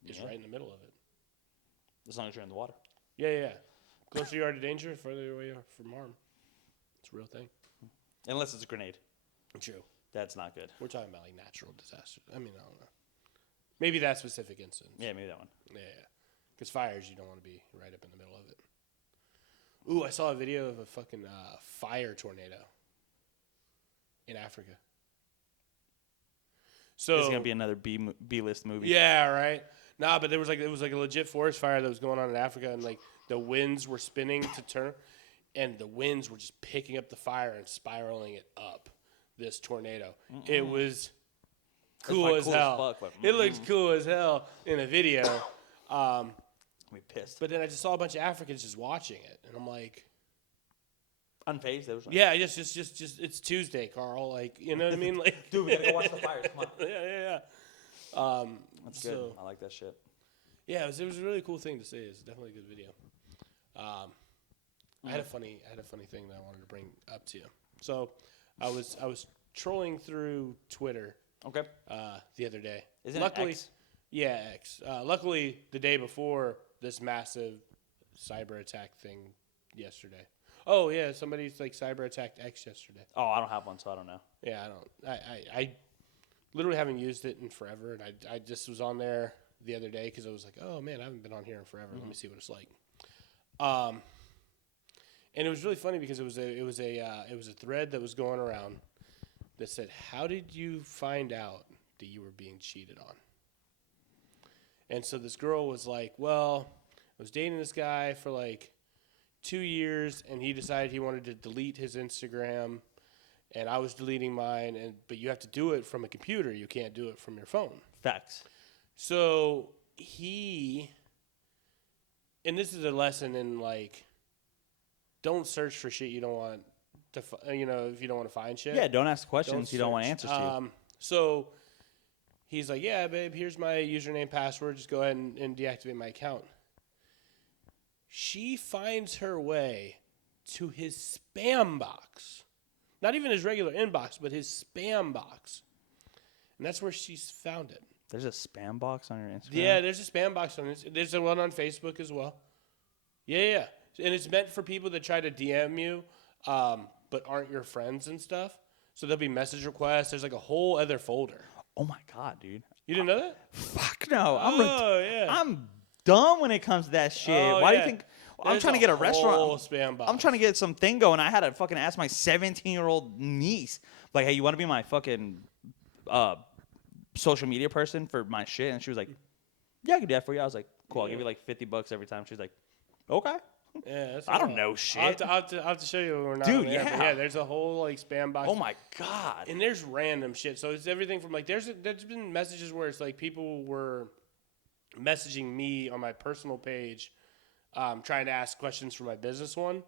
Just Yeah. right in the middle of it. as long as you're in the water. Yeah. Closer you are to danger, further away you are from harm. It's a real thing. Unless it's a grenade. True. That's not good. We're talking about like natural disasters. I mean, I don't know. Maybe that specific instance. Yeah, maybe that one. Yeah. Because fires, you don't want to be right up in the middle of it. Ooh, I saw a video of a fucking fire tornado in Africa. So It's gonna be another B-list movie. yeah, right. Nah, but it was like a legit forest fire that was going on in Africa, and like the winds were spinning to turn, and the winds were just picking up the fire and spiraling it up. This tornado, it was cool as hell. It looked cool as hell in a video. I'll be pissed. But then I just saw a bunch of Africans just watching it, and I'm like, Unfazed. They was like, yeah, just it's Tuesday, Carl. Like, you know what I mean? Like, dude, we gotta go watch the fires. Come on. yeah. That's good. I like that shit. Yeah, it was a really cool thing to see. It's definitely a good video. I had a funny thing that I wanted to bring up to you. So, I was trolling through Twitter. Okay. The other day. Isn't luckily, it X? Yeah, X. Luckily, the day before this massive cyber attack thing yesterday. Oh yeah, somebody's like cyber attacked X yesterday. Oh, I don't have one, so I don't know. Yeah, I don't. I literally haven't used it in forever, and I just was on there the other day because I was like, oh man, I haven't been on here in forever. Let me see what it's like. And it was really funny because it was a thread that was going around that said, how did you find out that you were being cheated on? And so this girl was like, well, I was dating this guy for like 2 years, and he decided he wanted to delete his Instagram, and I was deleting mine, but you have to do it from a computer. You can't do it from your phone. Facts. So and this is a lesson in like, don't search for shit you don't want to, if you don't want to find shit. Yeah, don't ask questions you don't want answers to. So he's like, yeah, babe, here's my username, password. Just go ahead and deactivate my account. She finds her way to his spam box. Not even his regular inbox, but his spam box. And that's where she's found it. There's a spam box on your Instagram? Yeah, there's a spam box on it. There's a one on Facebook as well. Yeah. And it's meant for people that try to DM you, but aren't your friends and stuff. So there'll be message requests. There's like a whole other folder. Oh my God, dude. You didn't know that? Fuck no. Yeah. I'm dumb when it comes to that shit. Why do you think I'm trying to get a restaurant? Spam box. I'm trying to get some thing going. I had to fucking ask my 17-year-old niece, like, hey, you want to be my fucking social media person for my shit? And she was like, yeah, I can do that for you. I was like, cool. I'll give you like $50 every time. She was like, okay. Yeah, I don't know shit. I'll have to show you when we're not Dude, on the air, yeah. but yeah, there's a whole like spam box. Oh my God. And there's random shit. So it's everything from like there's been messages where it's like people were messaging me on my personal page, trying to ask questions for my business one,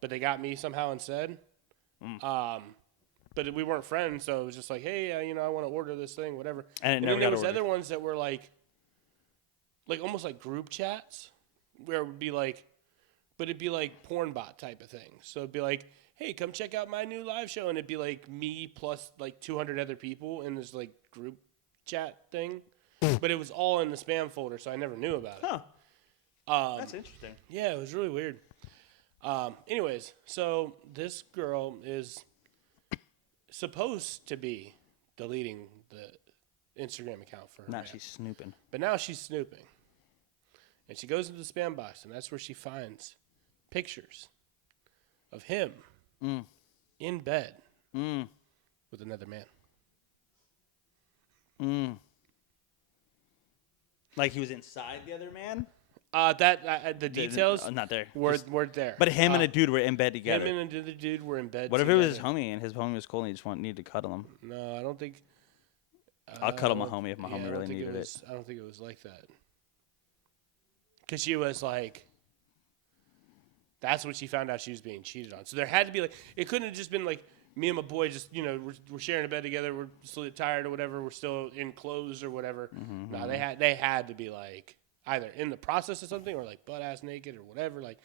but they got me somehow instead. But we weren't friends, so it was just like, hey, I want to order this thing, whatever. And then there was other ones that were like almost like group chats where it would be like. But it'd be like porn bot type of thing. So it'd be like, hey, come check out my new live show. And it'd be like me plus like 200 other people in this like group chat thing. But it was all in the spam folder, so I never knew about it. Huh. That's interesting. Yeah, it was really weird. Anyways, so this girl is supposed to be deleting the Instagram account for her. Now she's snooping. But now she's snooping. And she goes into the spam box, and that's where she finds pictures of him in bed with another man. Like he was inside the other man? The details not there. weren't there. But him and a dude were in bed together. Him and the dude were in bed What if together. it was his homie and his homie was cool and he just needed to cuddle him? No, I don't think. I'll cuddle my homie if my homie really needed it. I don't think it was like that. because she was like, that's when she found out she was being cheated on. So there had to be like, it couldn't have just been like me and my boy just, we're sharing a bed together. We're still tired or whatever. We're still in clothes or whatever. No, they had to be like either in the process of something or like butt ass naked or whatever. Like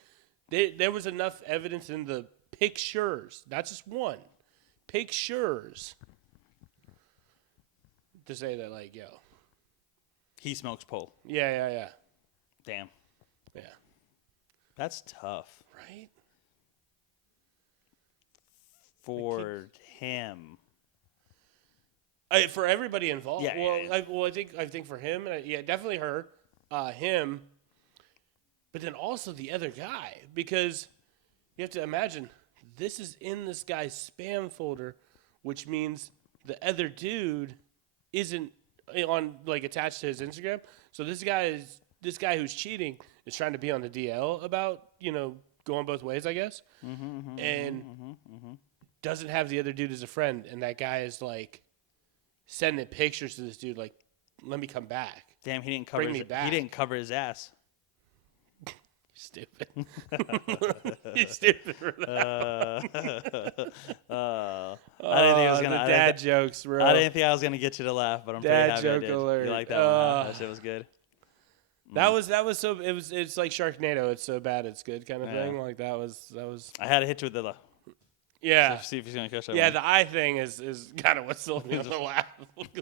there was enough evidence in the pictures, not just one, pictures, to say that like, yo, He smokes pole. yeah. Damn. Yeah. That's tough. Right? For him. For everybody involved. Yeah, Well, yeah. I think for him, definitely her, him, but then also the other guy, because you have to imagine this is in this guy's spam folder, which means the other dude isn't on like attached to his Instagram. So this guy who's cheating is trying to be on the DL about going both ways, I guess, and doesn't have the other dude as a friend, and that guy is like sending pictures to this dude like, let me come back. Damn, he didn't cover Bring me back. He didn't cover his ass. Stupid. You're stupid for that. I didn't think I was gonna. The dad jokes, bro. I didn't think I was gonna get you to laugh, but I'm Dad pretty happy joke I did. alert. You like that one? Huh? That shit was good. That was so. It's like Sharknado. It's so bad it's good kind of thing. Like that was. I had to hit you with the. Yeah. See if he's gonna catch that. Yeah, one. the eye thing is kind of what's still me on the laugh.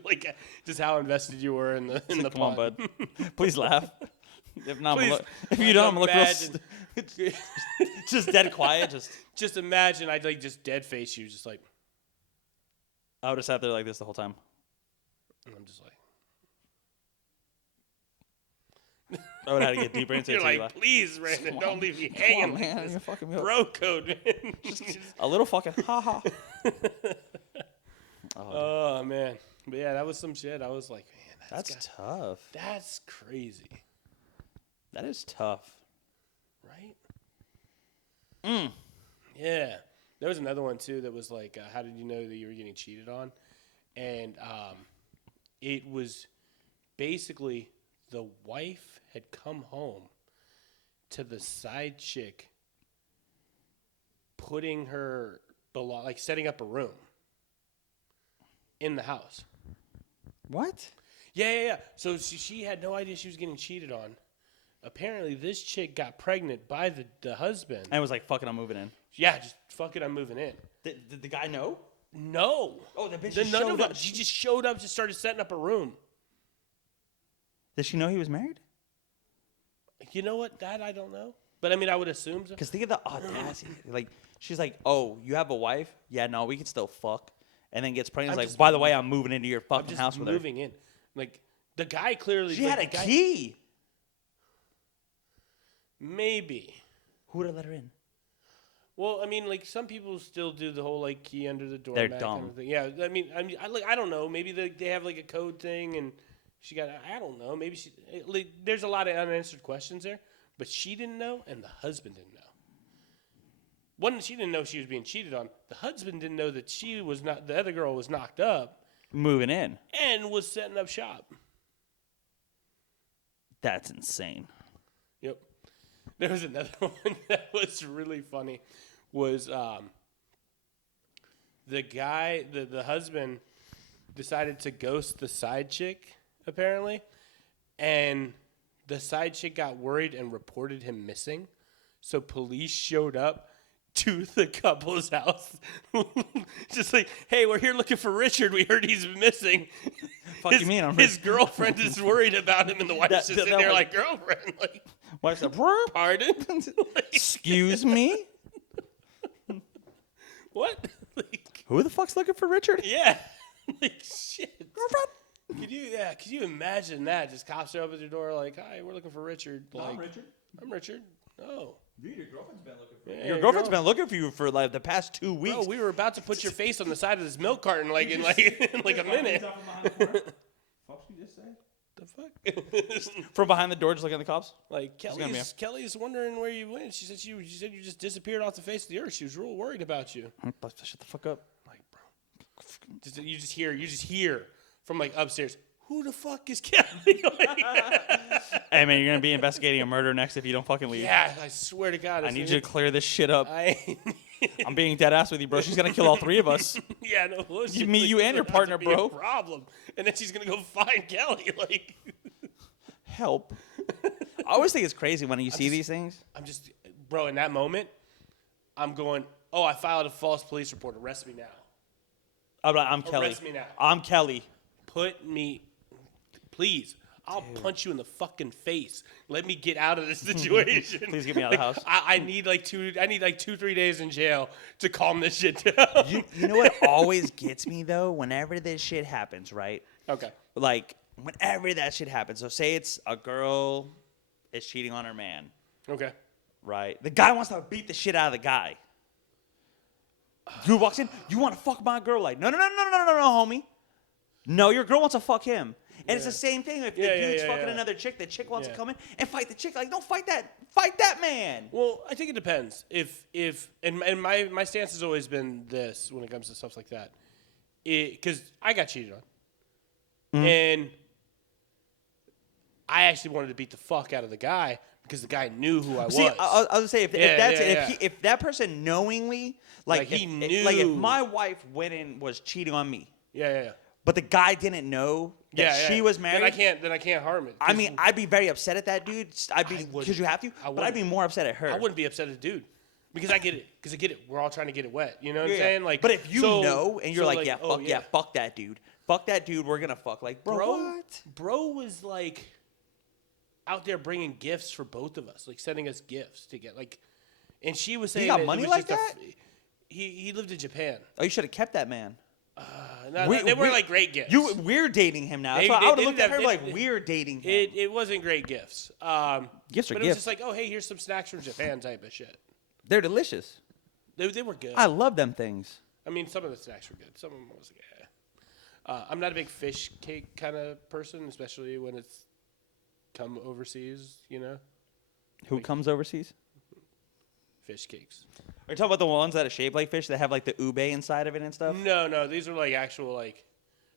Like just how invested you were in the Come pun. on, bud. Please laugh. If not, Please, if you don't, I'm gonna look real. imagine- Just dead quiet. Just imagine I'd like just dead face you, just like, I would have sat there like this the whole time. and I'm just like, I would have had to get deeper into you're it. like, please, Brandon, Come don't on. leave me Come hanging. on, like man. this. You're fucking me up. Bro code, man. A little fucking ha. Oh man, but yeah, that was some shit. I was like, man, That's tough. that's crazy, That is tough. right? Mm. Yeah, there was another one too that was like, how did you know that you were getting cheated on? And it was basically the wife had come home to the side chick putting her like setting up a room in the house. What? Yeah. So she had no idea she was getting cheated on. Apparently, this chick got pregnant by the husband. And it was like, fucking, I'm moving in. Yeah, just fuck it, I'm moving in. Did the guy know? No. Oh, the bitch Then just none showed of them. up. She just showed up, just started setting up a room. Did she know he was married? You know what? That I don't know. But I mean, I would assume so. Because think of the audacity. Like, she's like, oh, you have a wife? Yeah, no, we can still fuck. And then gets pregnant. I'm Like, just by the way, I'm moving into your I'm fucking just house with her. moving in. Like, the guy clearly. She like, had a the guy- key. Maybe. Who would have let her in? Well, I mean, like some people still do the whole like key under the door. They're kind dumb. of thing. Yeah, I don't know. Maybe they have like a code thing, and she got. I don't know. Maybe she. Like, there's a lot of unanswered questions there, but she didn't know, and the husband didn't know. One, she didn't know she was being cheated on. The husband didn't know that she was not. The other girl was knocked up Moving in. and was setting up shop. That's insane. Yep. There was another one that was really funny. Was the guy, the husband, decided to ghost the side chick, apparently. And the side chick got worried and reported him missing. So police showed up to the couple's house. Just like, hey, we're here looking for Richard. We heard he's missing. Fuck you mean? His girlfriend is worried about him, and the wife's just sitting there like, girlfriend, like, Wife's like, pardon? Like, excuse me? what? Like, Who the fuck's looking for Richard? yeah. Like, shit. Could you imagine that? Just cops show up at your door like, hi, we're looking for Richard. Like, I'm Richard. Oh. Dude, your girlfriend's been looking for you. Yeah, Your girlfriend's been looking for you for like the past 2 weeks. Bro, we were about to put your face on the side of this milk carton like in like a minute. Fuck you just say? The fuck? From behind the door, just looking at the cops. Like gonna be Kelly's wondering where you went. She said you just disappeared off the face of the earth. She was real worried about you. Shut the fuck up. Like, bro, you just hear from like upstairs. Who the fuck is Kelly? Like, Hey man, you're gonna be investigating a murder next if you don't fucking leave. Yeah, I swear to God. I need you to clear this shit up. I I'm being dead ass with you, bro. She's gonna kill all three of us. yeah, no bullshit. Me, you, and your partner, Be a bro. problem, and then she's gonna go find Kelly. Like, Help. I always think it's crazy when you see these things. I'm just, bro. In that moment, I'm going. Oh, I filed a false police report. Arrest me now. I'm Kelly. Arrest me now. I'm Kelly. Put me, please. I'll punch you in the fucking face. Let me get out of this situation. Please get me out of the house. I need like 2-3 days in jail to calm this shit down. You know what always gets me though? Whenever this shit happens, right? Okay. Like whenever that shit happens. So say it's a girl is cheating on her man, Okay. right? The guy wants to beat the shit out of the guy. Dude walks in. You want to fuck my girl? Like no, homie. No, your girl wants to fuck him. And it's the same thing if the dude's fucking another chick, the chick wants to come in and fight the chick. Like, don't fight that man. Well, I think it depends. If my stance has always been this when it comes to stuff like that, because I got cheated on, and I actually wanted to beat the fuck out of the guy because the guy knew who I was. See, I was gonna say if that person knowingly like he knew, like if my wife went in was cheating on me, yeah. but the guy didn't know that she was married. Then I can't harm it. I mean, I'd be very upset at that dude. Because you have to. But I'd be more upset at her. I wouldn't be upset at the dude because I get it. Because I get it. We're all trying to get it wet. You know what I'm saying? Like, but if you know and you're so like, fuck that dude. Fuck that dude. We're gonna fuck. Like, bro, what? Bro was like out there bringing gifts for both of us, like sending us gifts to get like. And she was saying he got that money it was like just that. He lived in Japan. Oh, you should have kept that man. They weren't like great gifts. We're dating him now. I would have looked at her like we're dating him. It wasn't great gifts. Gifts are but gifts. It was just like, oh, hey, here's some snacks from Japan type of shit. They're delicious. They were good. I love them things. I mean, some of the snacks were good. Some of them was I'm not a big fish cake kind of person, especially when it's come overseas, you know? Who comes overseas? Fish cakes. Are you talking about the ones that are shaped like fish that have like the ube inside of it and stuff? No, these are like actual like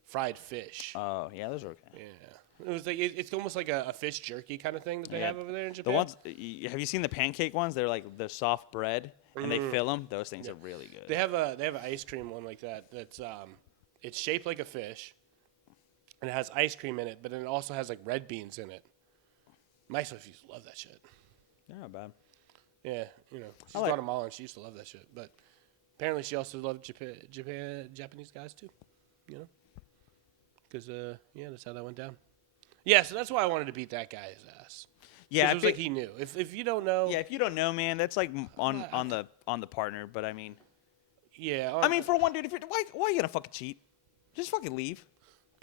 fried fish. Oh, yeah, those are okay. Yeah. It was like it's almost like a fish jerky kind of thing that they have over there in Japan. The ones have you seen the pancake ones? They're like the soft bread and they fill them. Those things are really good. They have an ice cream one like that. That's it's shaped like a fish, and it has ice cream in it, but then it also has like red beans in it. My wife used to love that shit. They're not bad. Yeah, you know, she's Guatemalan and she used to love that shit. But apparently, she also loved Japanese guys too. You know, because that's how that went down. Yeah, so that's why I wanted to beat that guy's ass. Yeah, it was like he knew. If you don't know, if you don't know, man, that's like on the partner. But I mean, yeah, I mean, for one dude, if you're why are you gonna fucking cheat? Just fucking leave,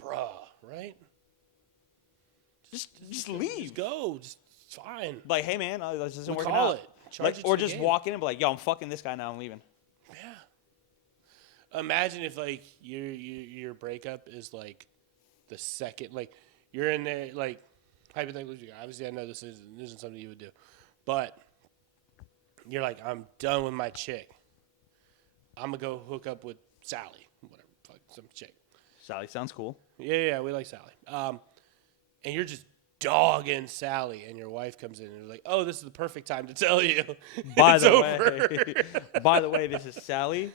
bruh. Right? Just leave. Just go. Just fine. Like, hey man, this isn't working call out. it. Like, or just walk in and be like, yo, I'm fucking this guy now. I'm leaving. Yeah. Imagine if like your breakup is like the second, like you're in there, like hypothetically, obviously I know this isn't something you would do, but you're like, I'm done with my chick. I'm gonna go hook up with Sally, whatever, fuck some chick. Sally sounds cool. Yeah, we like Sally. And you're just dogging Sally, and your wife comes in and you're like, "Oh, this is the perfect time to tell you." By the way, this is Sally.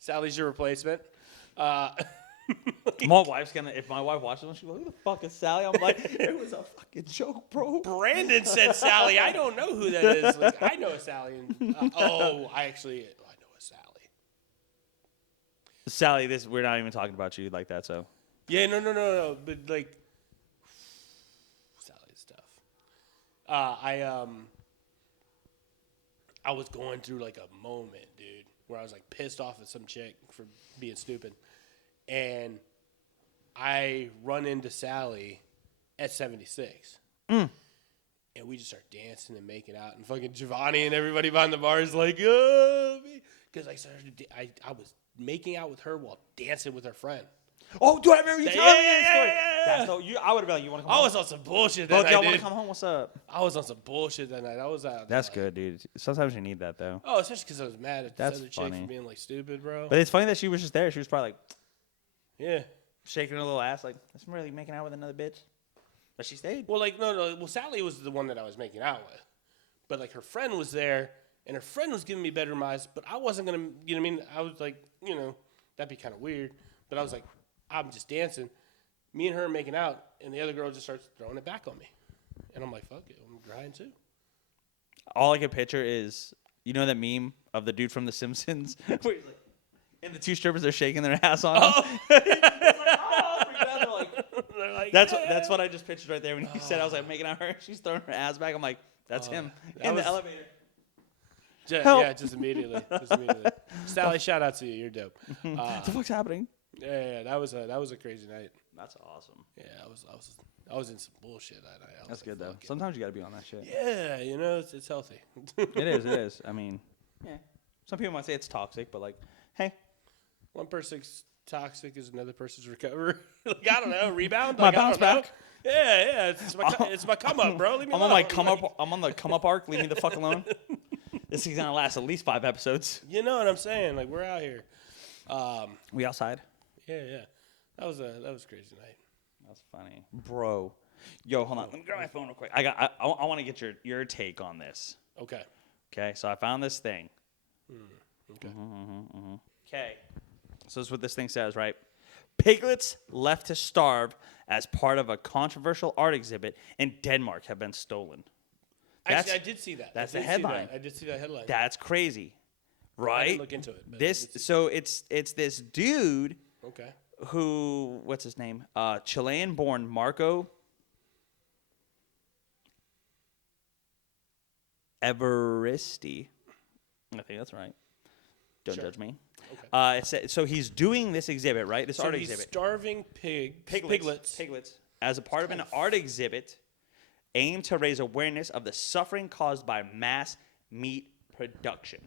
Sally's your replacement. My wife's gonna. If my wife watches them, she's like, "Who the fuck is Sally?" I'm like, "It was a fucking joke, bro." Brandon said Sally. I don't know who that is. Like, I know a Sally. And, I know a Sally. Sally, we're not even talking about you like that. So. Yeah, no. But like, Sally's tough. I was going through like a moment, dude, where I was like pissed off at some chick for being stupid, and I run into Sally at 76. And we just start dancing and making out, and fucking Giovanni and everybody behind the bar is like, oh, because I was making out with her while dancing with her friend. Oh, do I remember you telling me that story? Yeah. So I would have been like, you want to come home? I was on some bullshit that night, y'all want to come home? What's up? I was on some bullshit that night. I was out. That's good, dude. Sometimes you need that, though. Oh, especially because I was mad at this other chick funny. for being, like, stupid, bro. But it's funny that she was just there. She was probably, like, yeah, shaking her little ass, like, I'm really making out with another bitch. But she stayed. Well, like no. Well, Sally was the one that I was making out with, but like her friend was there, and her friend was giving me bedroom eyes, but I wasn't gonna. You know what I mean? I was like, that'd be kind of weird. But I was like, I'm just dancing. Me and her making out, and the other girl just starts throwing it back on me, and I'm like, fuck it, I'm trying too. All I can picture is, that meme of the dude from The Simpsons, where he's like, and the two strippers are shaking their ass on him. They're like, That's what I just pictured right there when he said I was like making out her. She's throwing her ass back. I'm like, that's him in the elevator. Yeah, just immediately. Sally, shout out to you. You're dope. What the fuck's happening? Yeah, that was a crazy night. That's awesome. Yeah, I was in some bullshit that night. That's good though. Sometimes you got to be on that shit. Yeah, it's healthy. It is. I mean, yeah. Some people might say it's toxic, but like, hey, one person's toxic is another person's recovery. Like, I don't know, rebound. My like, bounce back. Yeah. It's my come up, bro. Leave me alone. I'm on my come up. I'm on the come up arc. Leave me the fuck alone. This is gonna last at least 5 episodes. You know what I'm saying? Like, we're out here. We outside. Yeah. That was a crazy night. That's funny, bro. Yo, hold on. Let me grab my phone real quick. I want to get your take on this. Okay. Okay. So I found this thing. Okay. Okay. So this is what this thing says, right? Piglets left to starve as part of a controversial art exhibit in Denmark have been stolen. Actually, I did see that. That's the headline. I did see that headline. That's crazy, right? I didn't look into it. But It's this dude. Okay. Who? What's his name? Chilean-born Marco Evaristi. I think that's right. Don't judge me. Okay. So he's doing this exhibit, right? This art he's exhibit. Starving piglets As a part of an art exhibit aimed to raise awareness of the suffering caused by mass meat production.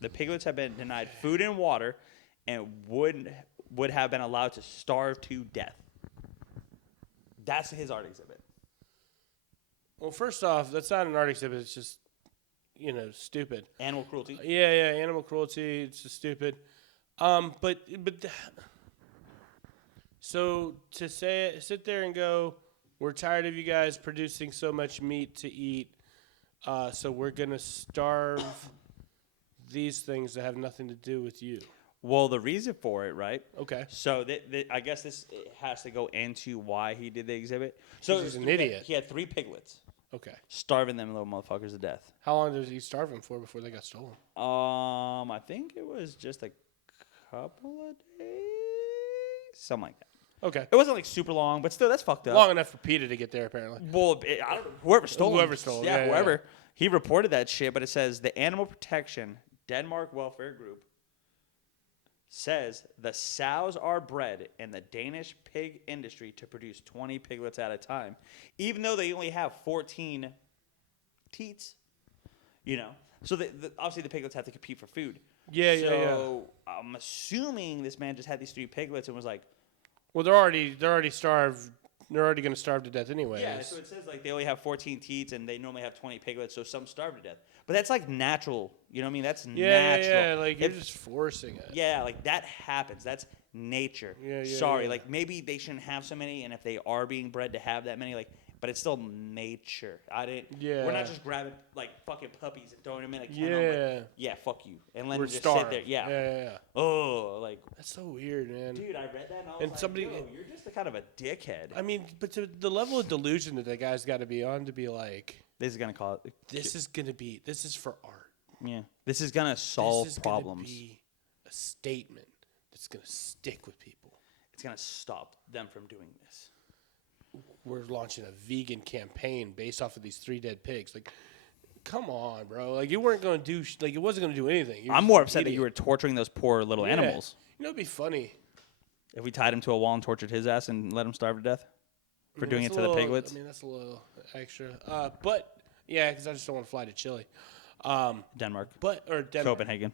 The piglets have been denied food and water and would have been allowed to starve to death. That's his art exhibit. Well, first off, that's not an art exhibit. It's just, stupid. Animal cruelty. Yeah, animal cruelty. It's just stupid. But so to sit there and go, we're tired of you guys producing so much meat to eat, so we're gonna starve these things that have nothing to do with you. Well, the reason for it, right? Okay. So I guess this has to go into why he did the exhibit. So he's an idiot. He had 3 piglets. Okay. Starving them little motherfuckers to death. How long did he starve them for before they got stolen? I think it was just a couple of days, something like that. Okay. It wasn't like super long, but still, that's fucked up. Long enough for PETA to get there, apparently. Well, I don't know. Whoever stole it. Yeah, whoever. Yeah. He reported that shit, but it says the Animal Protection Denmark Welfare Group says the sows are bred in the Danish pig industry to produce 20 piglets at a time, even though they only have 14 teats. So obviously the piglets have to compete for food. Yeah. So I'm assuming this man just had these 3 piglets and was like, well, they're already starved. They're already going to starve to death anyway. Yeah, so it says like they only have 14 teats and they normally have 20 piglets, so some starve to death. But that's like natural. You know what I mean? That's natural. Yeah, like you're just forcing it. Yeah, like that happens. That's nature. Sorry, like maybe they shouldn't have so many, and if they are being bred to have that many, like, but it's still nature. Yeah. We're not just grabbing like fucking puppies and throwing them in a kennel. Yeah. Like, yeah, fuck you. And letting We're them just starved. sit there. Yeah. Yeah. Oh, like. That's so weird, man. Dude, I read that and I was like, yo, you're just a kind of a dickhead. I mean, but to the level of delusion that guy's got to be on to be like, this is gonna call it. This is for art. Yeah. This is gonna solve problems. This is gonna be a statement that's gonna stick with people. It's gonna stop them from doing this. We're launching a vegan campaign based off of these 3 dead pigs. Like, come on, bro. Like, you weren't going to do like, it wasn't going to do anything. I'm more upset that you were torturing those poor little animals. It'd be funny if we tied him to a wall and tortured his ass and let him starve to death for doing it to the piglets. I mean, that's a little extra. But yeah, because I just don't want to fly to Chile. Denmark. Denmark. Copenhagen.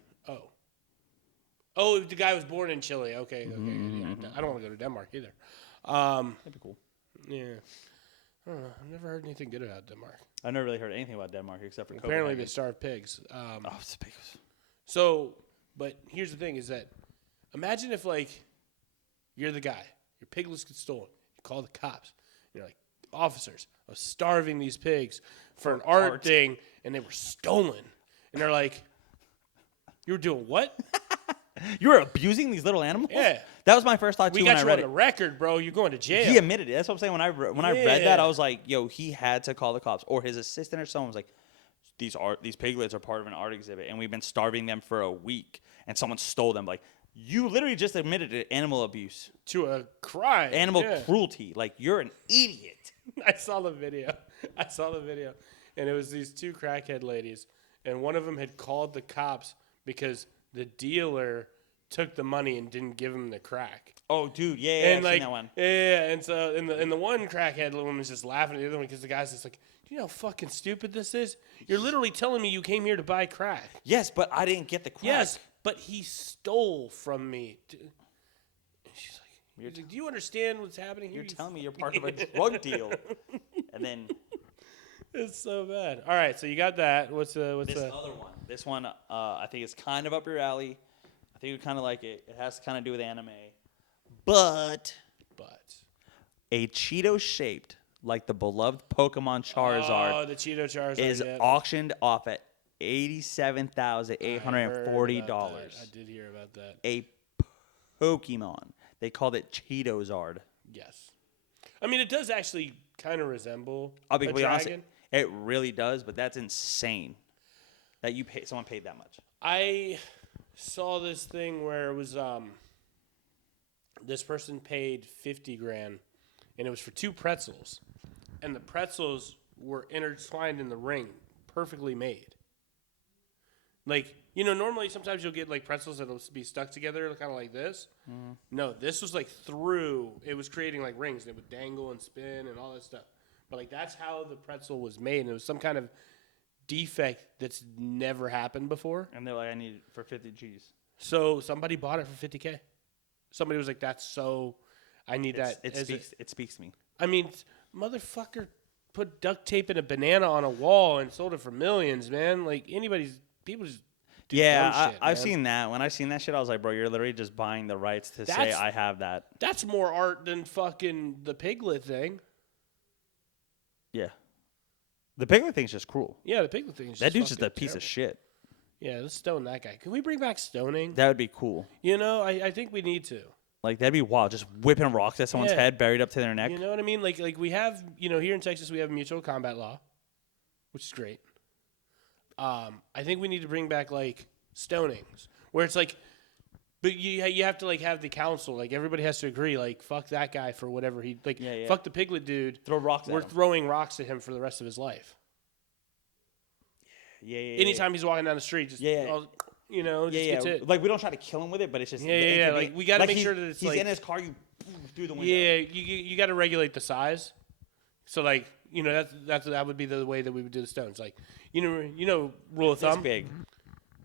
Oh, the guy was born in Chile. Okay. Yeah, I don't want to go to Denmark either. That'd be cool. Yeah. I don't know. I've never heard anything good about Denmark. I've never really heard anything about Denmark except for apparently they starve pigs. It's pigs. So, but here's the thing: is that imagine if like you're the guy Your piglets get stolen. You call the cops. You're like, officers, I was starving these pigs for an art thing, and they were stolen. And they're like, you were doing what? You were abusing these little animals? Yeah. That was my first thought, too, We when got I you read on it. the record, bro. You're going to jail. He admitted it. That's what I'm saying. When I read that, I was like, yo, he had to call the cops. Or his assistant or someone was like, these piglets are part of an art exhibit, and we've been starving them for a week, and someone stole them. Like, you literally just admitted to animal abuse. To a crime. Animal cruelty. Like, you're an idiot. I saw the video. And it was these two crackhead ladies, and one of them had called the cops because the dealer took the money and didn't give him the crack. Oh, dude, yeah, And I've seen that one. Yeah, and so and the one crackhead woman was just laughing at the other one because the guy's just like, do you know how fucking stupid this is? You're literally telling me you came here to buy crack. Yes, but I didn't get the crack. Yes, but he stole from me. And she's like, do you understand what's happening here? You're telling me you're part of a drug deal. And then it's so bad. All right, so you got that. What's other one? This one, I think is kind of up your alley. I think you kind of like it. It has to kind of do with anime. But a Cheeto shaped like the beloved Pokemon Charizard. Oh, the Cheeto Charizard is auctioned off at $87,840. I did hear about that. A Pokemon. They called it Cheetozard. Yes. I mean, it does actually kind of resemble I'll be a completely honest. dragon. It really does, but that's insane that someone paid that much. I saw this thing where it was this person paid $50,000, and it was for 2 pretzels, and the pretzels were intertwined in the ring, perfectly made. Like, you know, normally sometimes you'll get like pretzels that'll be stuck together, kind of like this. Mm. No, this was like it was creating like rings, and it would dangle and spin and all that stuff. But like that's how the pretzel was made, and it was some kind of defect that's never happened before. And they're like, I need it for 50 G's. So somebody bought it for $50,000. Somebody was like, I need that. It speaks to me. I mean, motherfucker put duct tape in a banana on a wall and sold it for millions, man. Like people just do dumb shit, I've seen that. When I seen that shit, I was like, bro, you're literally just buying the rights to say I have that. That's more art than fucking the piglet thing. Yeah. The piglet thing's just cruel. Yeah, the piglet thing is that dude's just a piece of shit. Yeah, let's stone that guy. Can we bring back stoning? That would be cool. You know, I think we need to. Like, that'd be wild. Just whipping rocks at someone's head, buried up to their neck. You know what I mean? Like we have, you know, here in Texas, we have mutual combat law, which is great. I think we need to bring back, like, stonings, where it's like, but you have to, like, have the council. Like, everybody has to agree, like, fuck that guy for whatever he, like, fuck the piglet dude. Throw rocks at him. We're throwing rocks at him for the rest of his life. Yeah. Anytime he's walking down the street, just, you know, just gets it. Like, we don't try to kill him with it, but it's just... Yeah. Like, we got to make sure that it's, he's like... in his car, you through the window. Yeah, you got to regulate the size. So, like, you know, that would be the way that we would do the stones. Like, you know, rule of thumb. This big.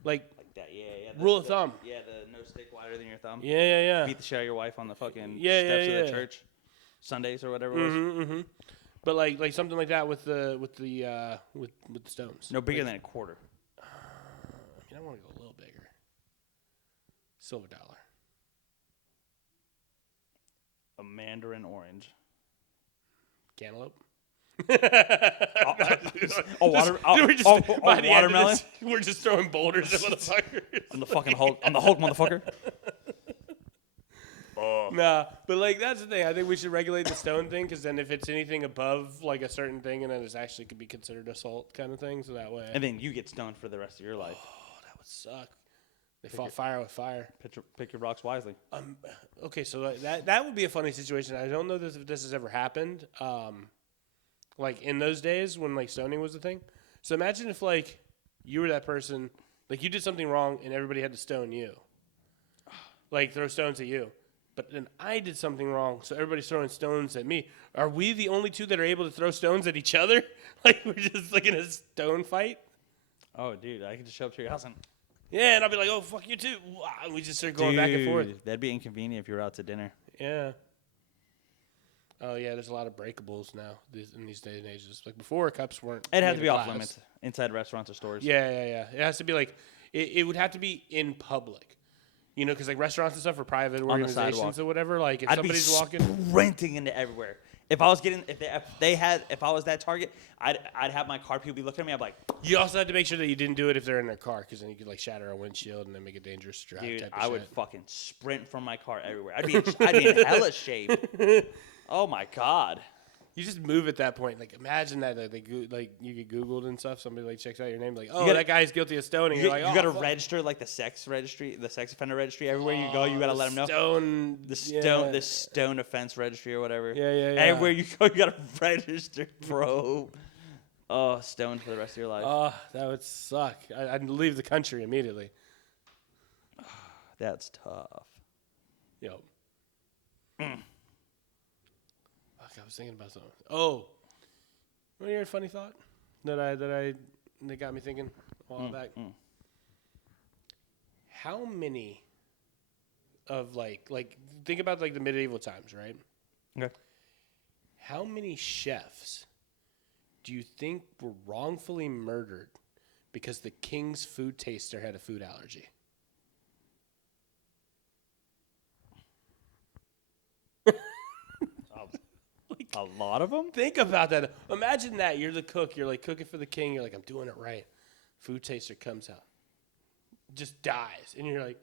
Like that, yeah. Rule of thumb. Yeah, the no stick wider than your thumb. Yeah. Beat the shit out of your wife on the fucking steps of the church. Sundays or whatever it was. Mm-hmm. But like something like that with the stones. No bigger like, than a quarter. I mean, I want to go a little bigger. Silver dollar. A mandarin orange. Cantaloupe. A watermelon. We're just throwing boulders at motherfuckers. I'm the fucking Hulk. I'm the Hulk, motherfucker. Nah, but like that's the thing. I think we should regulate the stone thing because then if it's anything above like a certain thing, and then it's actually could be considered assault kind of thing. So that way, and then you get stoned for the rest of your life. Oh, that would suck. They fought fire with fire. Pick your rocks wisely. Okay, so that would be a funny situation. I don't know if this has ever happened. Like in those days when like stoning was the thing. So imagine if like you were that person, like you did something wrong and everybody had to stone you. Like throw stones at you. But then I did something wrong, so everybody's throwing stones at me. Are we the only two that are able to throw stones at each other? Like we're just like in a stone fight? Oh, dude, I could just show up to your house and... Yeah, and I'll be like, oh, fuck you too. And we just start going back and forth. That'd be inconvenient if you were out to dinner. Yeah. Oh, yeah, there's a lot of breakables now in these days and ages. Like before, cups weren't... It'd have to be off limits inside restaurants or stores. Yeah. It has to be like... It would have to be in public. You know, because like restaurants and stuff are private the organizations sidewalk. or whatever. Like if I'd somebody's be walking, sprinting into everywhere. If I was getting, if I was that target, I'd have my car. People be looking at me. I'm like, you also have to make sure that you didn't do it if they're in their car, because then you could like shatter a windshield and then make it dangerous to drive. dude, type of I would shit. fucking sprint from my car everywhere. I'd be in hella shape. Oh my god. You just move at that point. Like imagine that like you get Googled and stuff. Somebody like checks out your name, like, oh, gotta- that guy's guilty of stoning. You You're like, got to fuck. register like the sex registry, the sex offender registry. Everywhere you go, you got to let them know. The stone offense registry or whatever. Yeah. Everywhere you go, you got to register, bro. Oh, stoned for the rest of your life. Oh, that would suck. I'd leave the country immediately. That's tough. Yo. Fuck, I was thinking about something. Oh, want to hear a funny thought that got me thinking a while back? How many of like think about like the medieval times, right? Okay. How many chefs do you think were wrongfully murdered because the king's food taster had a food allergy? A lot of them? Think about that. Imagine that. You're the cook. You're like cooking for the king. You're like, I'm doing it right. Food taster comes out. Just dies. And you're like,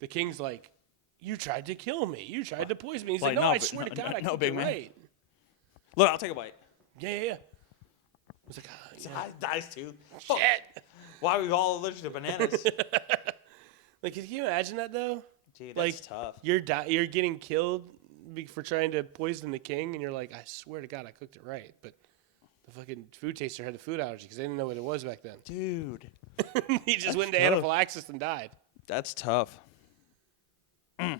the king's like, you tried to kill me. You tried to poison me. He's like, no, I swear to God, I cooked it right. Look, I'll take a bite. Yeah. It's like, Dies too. shit. Why are we all allergic to bananas? Like, can you imagine that, though? Dude, that's like, tough. You're getting killed for trying to poison the king, and you're like, I swear to God, I cooked it right. But the fucking food taster had the food allergy because they didn't know what it was back then. Dude. He just went into anaphylaxis and died. That's tough. I'd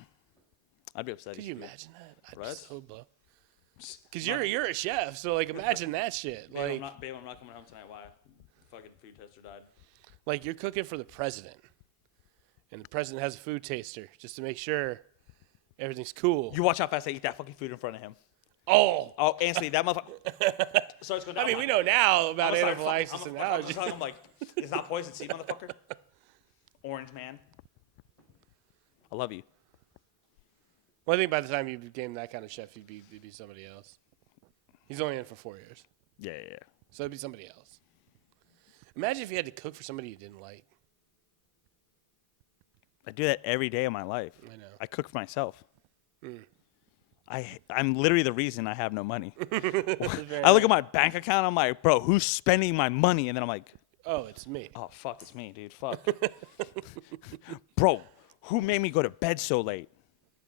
be upset. Could you imagine that? I'd be Right? so blow. Because you're a chef, so like imagine that shit. Babe, Like, I'm not coming home tonight. Why? Fucking food taster died. like you're cooking for the president, and the president has a food taster just to make sure everything's cool. You watch how fast I eat that fucking food in front of him. Oh, Anthony, that motherfucker starts going down. I mean, I'm we like, know now about I'm like, anaphylaxis and allergies. I'm like, it's not poison, see, motherfucker? Orange man. I love you. Well, I think by the time you became that kind of chef, you'd be somebody else. He's only in for 4 years, Yeah. so it'd be somebody else. Imagine if you had to cook for somebody you didn't like. I do that every day of my life. I know. I cook for myself. Mm. I'm literally the reason I have no money. I look at my bank account. I'm like, bro, who's spending my money? And then I'm like, Oh, it's me. oh, fuck, it's me, dude. Fuck. Bro, who made me go to bed so late?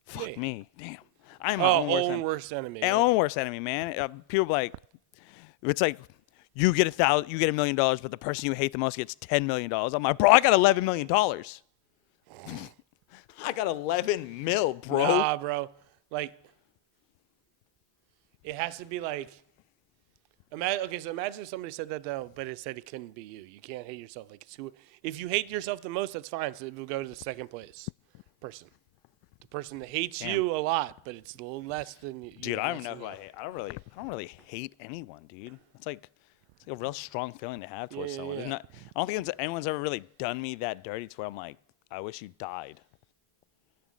Fuck me. Damn. I'm my own worst enemy. My own worst enemy, man. People like, it's like, you get $1 million, but the person you hate the most gets $10 million. I'm like, bro, I got $11 million. I got 11 mil, bro. Nah, bro. Like, it has to be like, imagine if somebody said that though, but it said it couldn't be you. You can't hate yourself. Like, if you hate yourself the most, that's fine. So it will go to the second place person. The person that hates you a lot, but it's less than you. Dude, I don't know who I hate. I don't really hate anyone, dude. It's like a real strong feeling to have towards someone. Yeah. I don't think anyone's ever really done me that dirty to where I'm like, I wish you died.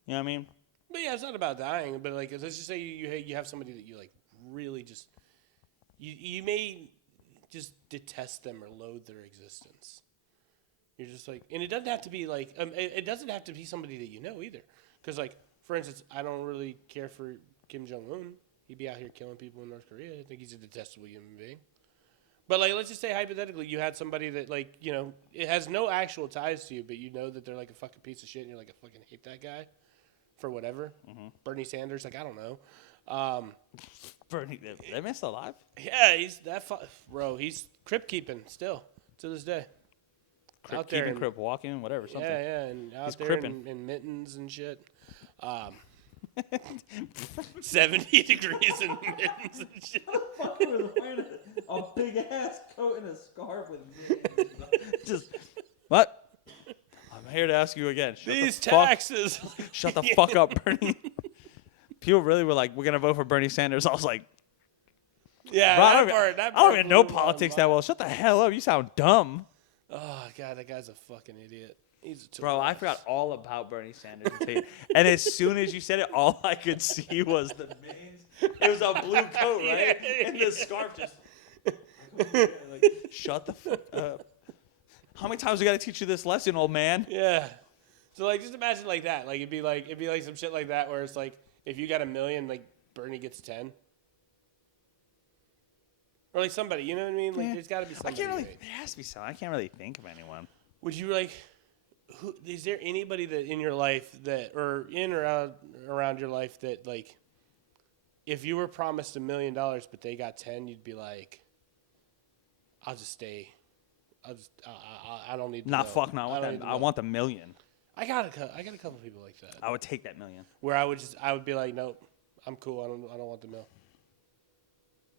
You know what I mean? But yeah, it's not about dying. But like, let's just say you have somebody that you like really just you may just detest them or loathe their existence. You're just like, and it doesn't have to be like it doesn't have to be somebody that you know either. Because like, for instance, I don't really care for Kim Jong-un. He'd be out here killing people in North Korea. I think he's a detestable human being. But like, let's just say hypothetically, you had somebody that like, you know, it has no actual ties to you, but you know that they're like a fucking piece of shit, and you're like, I fucking hate that guy for whatever. Mm-hmm. Bernie Sanders, like, I don't know. Bernie, that man still alive? Yeah, he's that bro. He's crypt keeping still to this day. Out there, keeping crip walking, whatever, something. Yeah, and out there in mittens and shit. 70 degrees in mittens and shit. Fucking was wearing a big ass coat and a scarf with just what? I'm here to ask you again. These taxes. Shut the fuck up, Bernie. People really were like, we're gonna vote for Bernie Sanders. I was like, yeah, bro, I don't even know politics that well. Shut the hell up. You sound dumb. Oh god, that guy's a fucking idiot. He's a Bro, I forgot all about Bernie Sanders. And as soon as you said it, all I could see was the millions. It was a blue coat, right? And the scarf just like, shut the fuck up. How many times we got to teach you this lesson, old man? Yeah. So like, just imagine like that. Like it'd be like some shit like that where it's like if you got $1 million, like Bernie gets 10. Or like somebody, you know what I mean? Like there's got to be somebody. There has to be someone. I can't really think of anyone. Would you like? Is there anybody that in your life that, or in or around your life that like, if you were promised $1 million but they got 10, you'd be like, I'll just stay. I don't need. Not fuck no. I want the $1 million. I got a couple people like that. I would take that $1 million. Where I would be like, nope, I'm cool. I don't want the mill.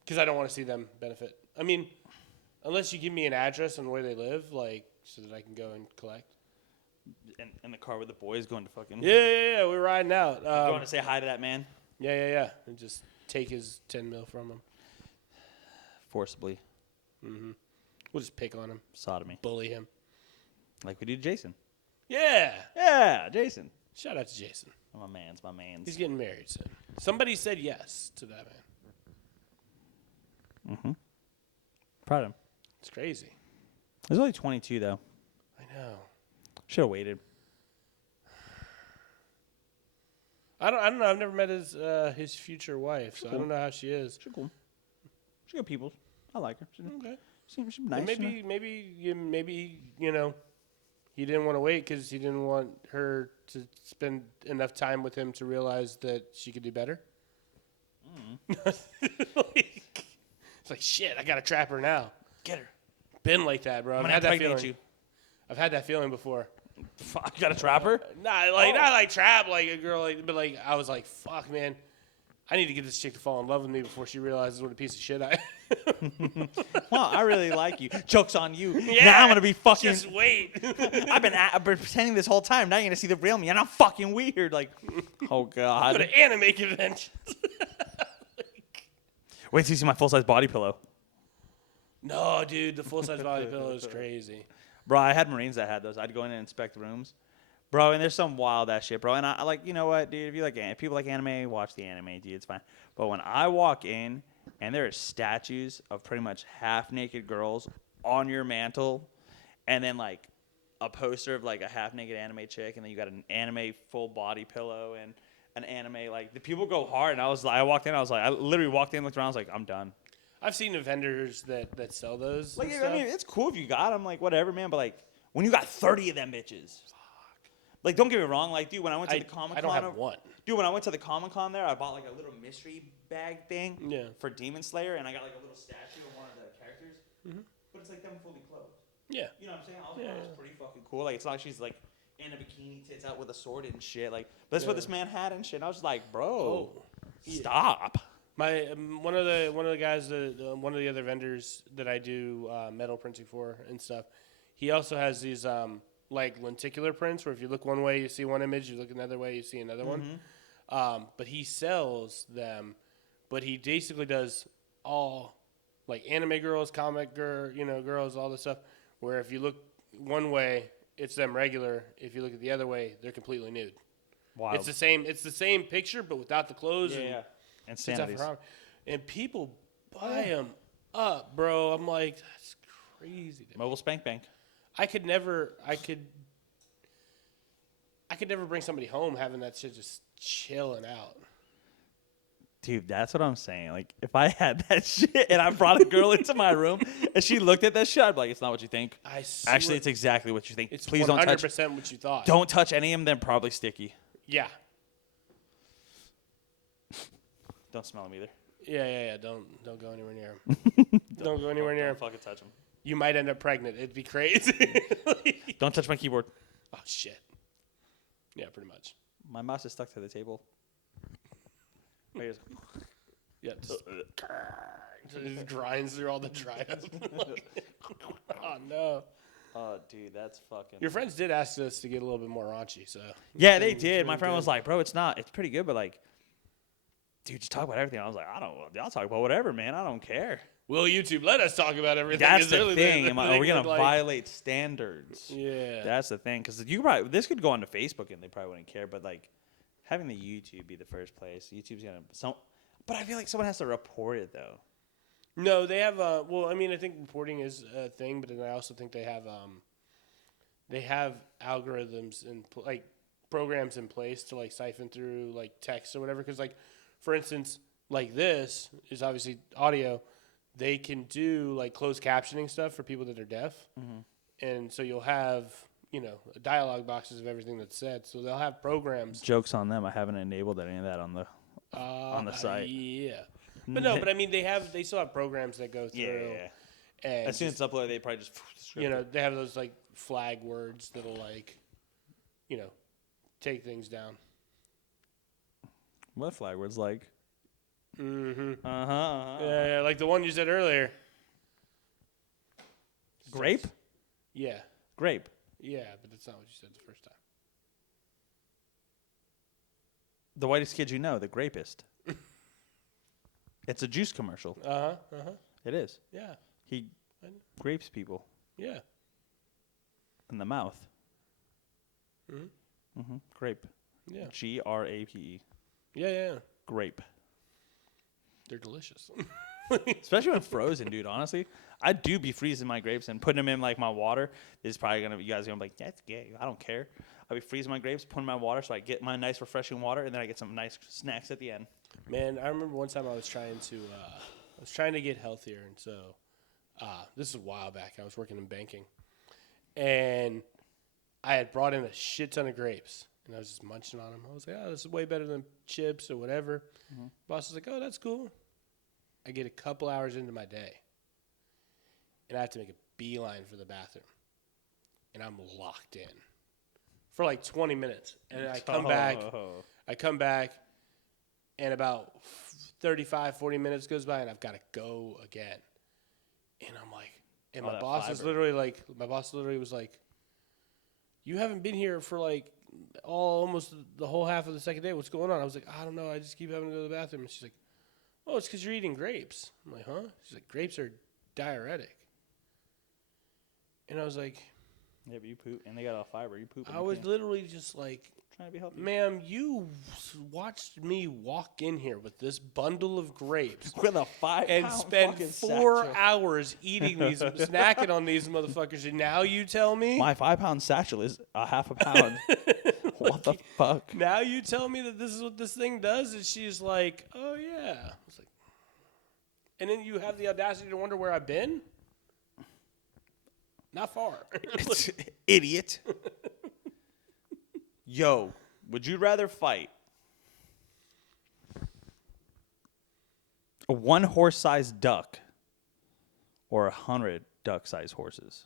Because I don't want to see them benefit. I mean, unless you give me an address and where they live, like, so that I can go and collect. In the car with the boys going to fucking... Yeah, we're riding out. Going to say hi to that man? Yeah. And just take his 10 mil from him. Forcibly. Mm-hmm. We'll just pick on him. Sodomy. Bully him. Like we do Jason. Yeah. Yeah, Jason. Shout out to Jason. My man's. He's getting married soon. Somebody said yes to that man. Mm-hmm. Proud of him. It's crazy. He's only 22, though. I know. Should have waited. I don't know. I've never met his future wife, so I don't know how she is. She's cool. She's good people. I like her. She's Okay. She's nice. And maybe you know, he didn't want to wait because he didn't want her to spend enough time with him to realize that she could do better. It's like shit. I gotta trap her now. Get her. Been like that, bro. I'm I've gonna had that impregnate feeling. you. I've had that feeling before. Fuck, you got to trap her? Not like trap like a girl, but like I was like, fuck, man. I need to get this chick to fall in love with me before she realizes what a piece of shit I am. Well, I really like you. Joke's on you. Yeah, now I'm going to be fucking... Just wait. I've been pretending this whole time. Now you're going to see the real me. And I'm fucking weird. Like, oh, God. Go to anime conventions. Wait till you see my full-size body pillow. No, dude, the full-size body pillow is crazy. Bro, I had Marines that had those. I'd go in and inspect rooms. Bro, and there's some wild ass shit, bro. And I like, you know what, dude? If people like anime, watch the anime, dude. It's fine. But when I walk in and there are statues of pretty much half-naked girls on your mantle, and then like a poster of like a half-naked anime chick, and then you got an anime full body pillow and an anime, like the people go hard. And I walked in, I literally walked in, looked around, I was like, I'm done. I've seen the vendors that sell those. Like, I mean, it's cool if you got them, like whatever, man. But like when you got 30 of them bitches. Like, don't get me wrong. Like, dude, when I went to the Comic-Con. I don't have one. Dude, when I went to the Comic-Con there, I bought, like, a little mystery bag thing for Demon Slayer, and I got, like, a little statue of one of the characters. Mm-hmm. But it's, like, them fully clothed. Yeah. You know what I'm saying? I was like, it's pretty fucking cool. Like, it's not like she's, like, in a bikini, tits out with a sword and shit. Like, that's what this man had and shit. And I was like, bro, stop. My one of the guys, one of the other vendors that I do metal printing for and stuff, he also has these like lenticular prints where if you look one way you see one image, you look another way you see another one. But he sells them, but he basically does all like anime girls, comic girls, all this stuff. Where if you look one way, it's them regular. If you look at the other way, they're completely nude. Wow. It's the same picture, but without the clothes. And sandals. And people buy them up, bro. I'm like, that's crazy. Mobile spank bank. I could never bring somebody home having that shit just chilling out. Dude, that's what I'm saying. Like, if I had that shit and I brought a girl into my room and she looked at that shit, I'd be like, it's not what you think. Actually, it's exactly what you think. It's Please 100% don't touch. what you thought. Don't touch any of them. They're probably sticky. Yeah. Don't smell them either. Yeah. Don't go anywhere near them. Don't go anywhere near them. Don't fucking touch them. You might end up pregnant. It'd be crazy. Don't touch my keyboard. Oh, shit. Yeah, pretty much. My mouse is stuck to the table. Yeah, just grinds through all the dry up. Oh, no. Oh, dude, that's fucking... Your friends did ask us to get a little bit more raunchy, so... Yeah, they did. My friend was like, bro, it's pretty good, but like, dude, just talk about everything. I was like, y'all talk about whatever, man. I don't care. will YouTube let us talk about everything? That's Is the really thing. Are we gonna like, violate standards? Yeah. That's the thing. Because you probably this could go onto Facebook and they probably wouldn't care. But like having the YouTube be the first place, YouTube's gonna But I feel like someone has to report it though. No, they have. Well, I mean, I think reporting is a thing, but then I also think they have algorithms and like programs in place to like siphon through like text or whatever. Because like, for instance, like this is obviously audio. They can do like closed captioning stuff for people that are deaf, and so you'll have dialogue boxes of everything that's said. So they'll have programs. Jokes on them. I haven't enabled any of that on the site. Yeah, but no, but I mean they still have programs that go through. Yeah. And As soon as it's uploaded, they probably just they have those like flag words that'll like, take things down. What flag words like? Mm-hmm. Uh-huh. Yeah, like the one you said earlier. Grape? Yeah. Grape. Yeah, but that's not what you said the first time. The whitest kid you know, the grapist. It's a juice commercial. It is. Yeah. He grapes people Yeah. in the mouth. Mm-hmm. Grape. Yeah. Grape. Yeah. Grape. They're delicious. Especially when frozen, dude. Honestly, I do be freezing my grapes and putting them in like my water. This is probably you guys are gonna be like, that's gay. I don't care. I'll be freezing my grapes, putting my water, so I get my nice refreshing water, and then I get some nice snacks at the end. Man, I remember one time I was trying to get healthier, and so this is a while back. I was working in banking, and I had brought in a shit ton of grapes, and I was just munching on them. I was like, oh, this is way better than chips or whatever. Boss was like, oh, that's cool. I get a couple hours into my day, and I have to make a beeline for the bathroom, and I'm locked in for like 20 minutes. And I come back, and about 35, 40 minutes goes by, and I've got to go again. And I'm like, and my boss literally was like, you haven't been here for like almost the whole half of the second day. What's going on? I was like, I don't know. I just keep having to go to the bathroom. And she's like, oh, it's because you're eating grapes. I'm like, huh? She's like, grapes are diuretic. And I was like, yeah, but you poop, and they got all fiber. You poop. I was literally just like, trying to be healthy. ma'am, you watched me walk in here with this bundle of grapes With a 5 and pound spend fucking 4 satchel. hours eating these, snacking on these motherfuckers. And now you tell me? My 5 pound satchel is a half a pound. What the fuck? Now you tell me that this is what this thing does? And she's like, oh, yeah. I was like, and then you have the audacity to wonder where I've been? Not far. Idiot. Yo, would you rather fight a 1 horse-sized duck or 100 duck-sized horses?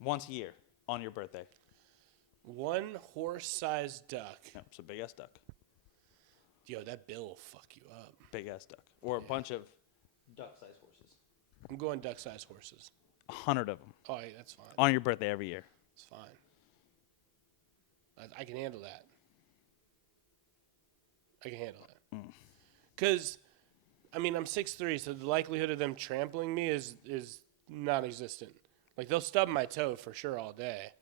Once a year on your birthday. 1 horse-sized duck. Yeah, it's a big-ass duck. Yo, that bill will fuck you up. Big-ass duck. Or a bunch of duck-sized horses. I'm going duck-sized horses. 100 of them. Oh, yeah, that's fine. On your birthday every year. It's fine. I can handle that. I can handle that. Because, I mean, I'm 6'3", so the likelihood of them trampling me is non-existent. Like, they'll stub my toe for sure all day,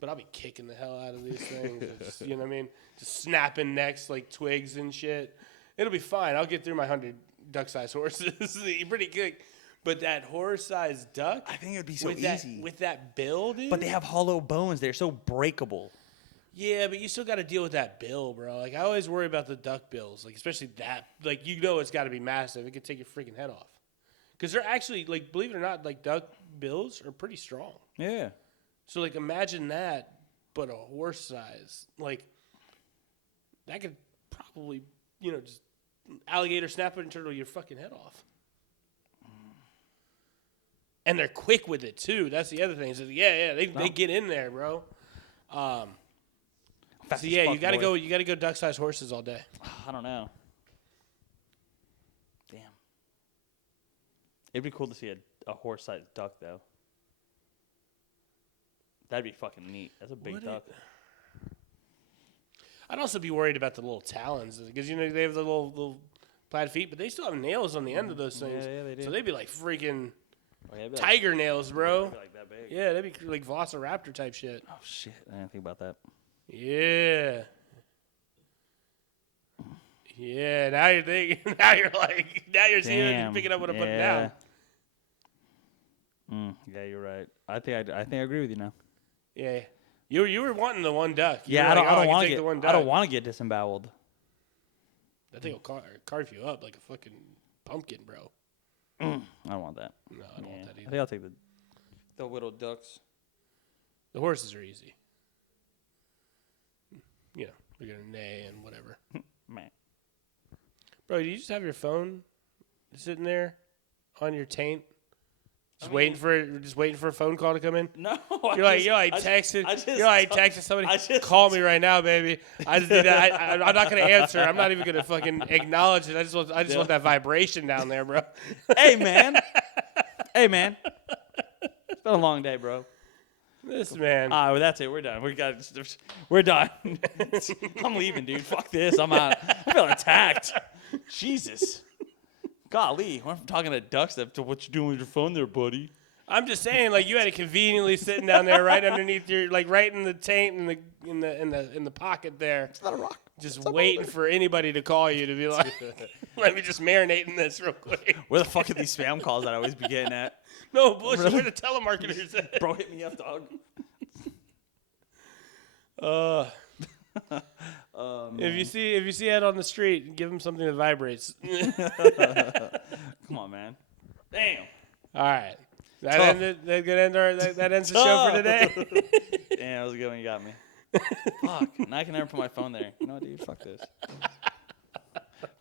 but I'll be kicking the hell out of these things. Just, you know what I mean? Just snapping necks like twigs and shit. It'll be fine. I'll get through my 100 duck-sized horses pretty quick. But that horse-sized duck, I think it would be so easy. With that bill, dude. But they have hollow bones. They're so breakable. Yeah, but you still got to deal with that bill, bro. Like, I always worry about the duck bills, like, especially that. Like, it's got to be massive. It could take your freaking head off. Because they're actually, like, believe it or not, like, duck bills are pretty strong. Yeah. So, like, imagine that, but a horse size. Like, that could probably, just alligator snap it and turtle your fucking head off. And they're quick with it, too. That's the other thing. So, they get in there, bro. So yeah, you gotta go duck-sized horses all day. I don't know. Damn. It'd be cool to see a horse-sized duck, though. That'd be fucking neat. That's a big duck. I'd also be worried about the little talons because they have the little plaid feet, but they still have nails on the end of those things. Yeah, they do. So they'd be like freaking It'd be tiger nails, bro. it'd be like that big. Yeah, that'd be like Velociraptor type shit. Oh shit! I didn't think about that. Yeah. Yeah, now you're thinking. Now you're like. Now you're seeing it and picking up what I'm putting down. Yeah, you're right. I think I agree with you now. Yeah, you were wanting the one duck. You Yeah, were I like, don't can want take to the one get. duck. I don't want to get disemboweled. That thing will carve you up like a fucking pumpkin, bro. I don't want that. No, I don't want that I either. think I'll take The little ducks. The horses are easy. You know, they're gonna neigh and whatever. man. Bro, do you just have your phone sitting there on your taint, just waiting for a phone call to come in? No, You're like texting. You're like texting somebody. just- Call me right now, baby. I just need that. I'm not gonna answer. I'm not even gonna fucking acknowledge it. I just want that vibration down there, bro. Hey man. Hey man. It's been a long day, bro. This man. Well, that's it. We're done. We're done. I'm leaving, dude. Fuck this. I'm out. I feel attacked. Jesus. Golly. Went from talking to ducks to what you doing with your phone there, buddy. I'm just saying, like, you had it conveniently sitting down there, right underneath your, like, right in the taint in the pocket there. It's not a rock. Just waiting for anybody to call you to be like, let me just marinate in this real quick. Where the fuck are these spam calls that I always be getting at? No bullshit. Where the telemarketers at? Bro, hit me up, dog. If you see Ed on the street, give him something that vibrates. Come on, man. Damn. All right. That Tough. ends the show for today. Damn, that was a good one. You got me. Fuck. Now I can never put my phone there. You know what, dude? Fuck this.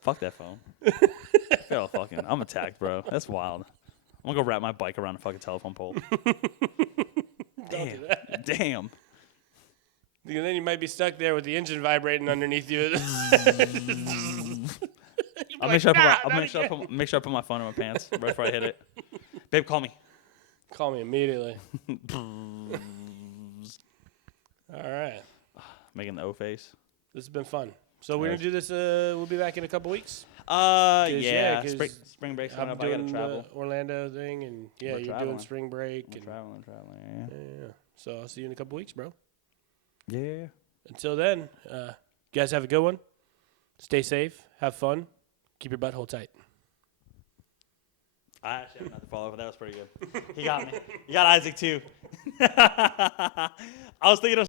Fuck that phone. I'm attacked, bro. That's wild. I'm gonna go wrap my bike around a fucking telephone pole. Don't do that. Damn. Because then you might be stuck there with the engine vibrating underneath you. I'll make sure I put my phone in my pants right before I hit it. Babe, call me. Call me immediately. All right. Making the O face. This has been fun. So we're going to do this. We'll be back in a couple weeks. Yeah. 'cause Spring break's coming I'm up. I gotta doing travel. the Orlando thing, and yeah, We're you're traveling. doing spring break. I'm And traveling. yeah. So I'll see you in a couple weeks, bro. Yeah. Until then, you guys have a good one. Stay safe. Have fun. Keep your butthole tight. I actually have nothing to follow up, but that was pretty good. He got me. You got Isaac, too. I was thinking of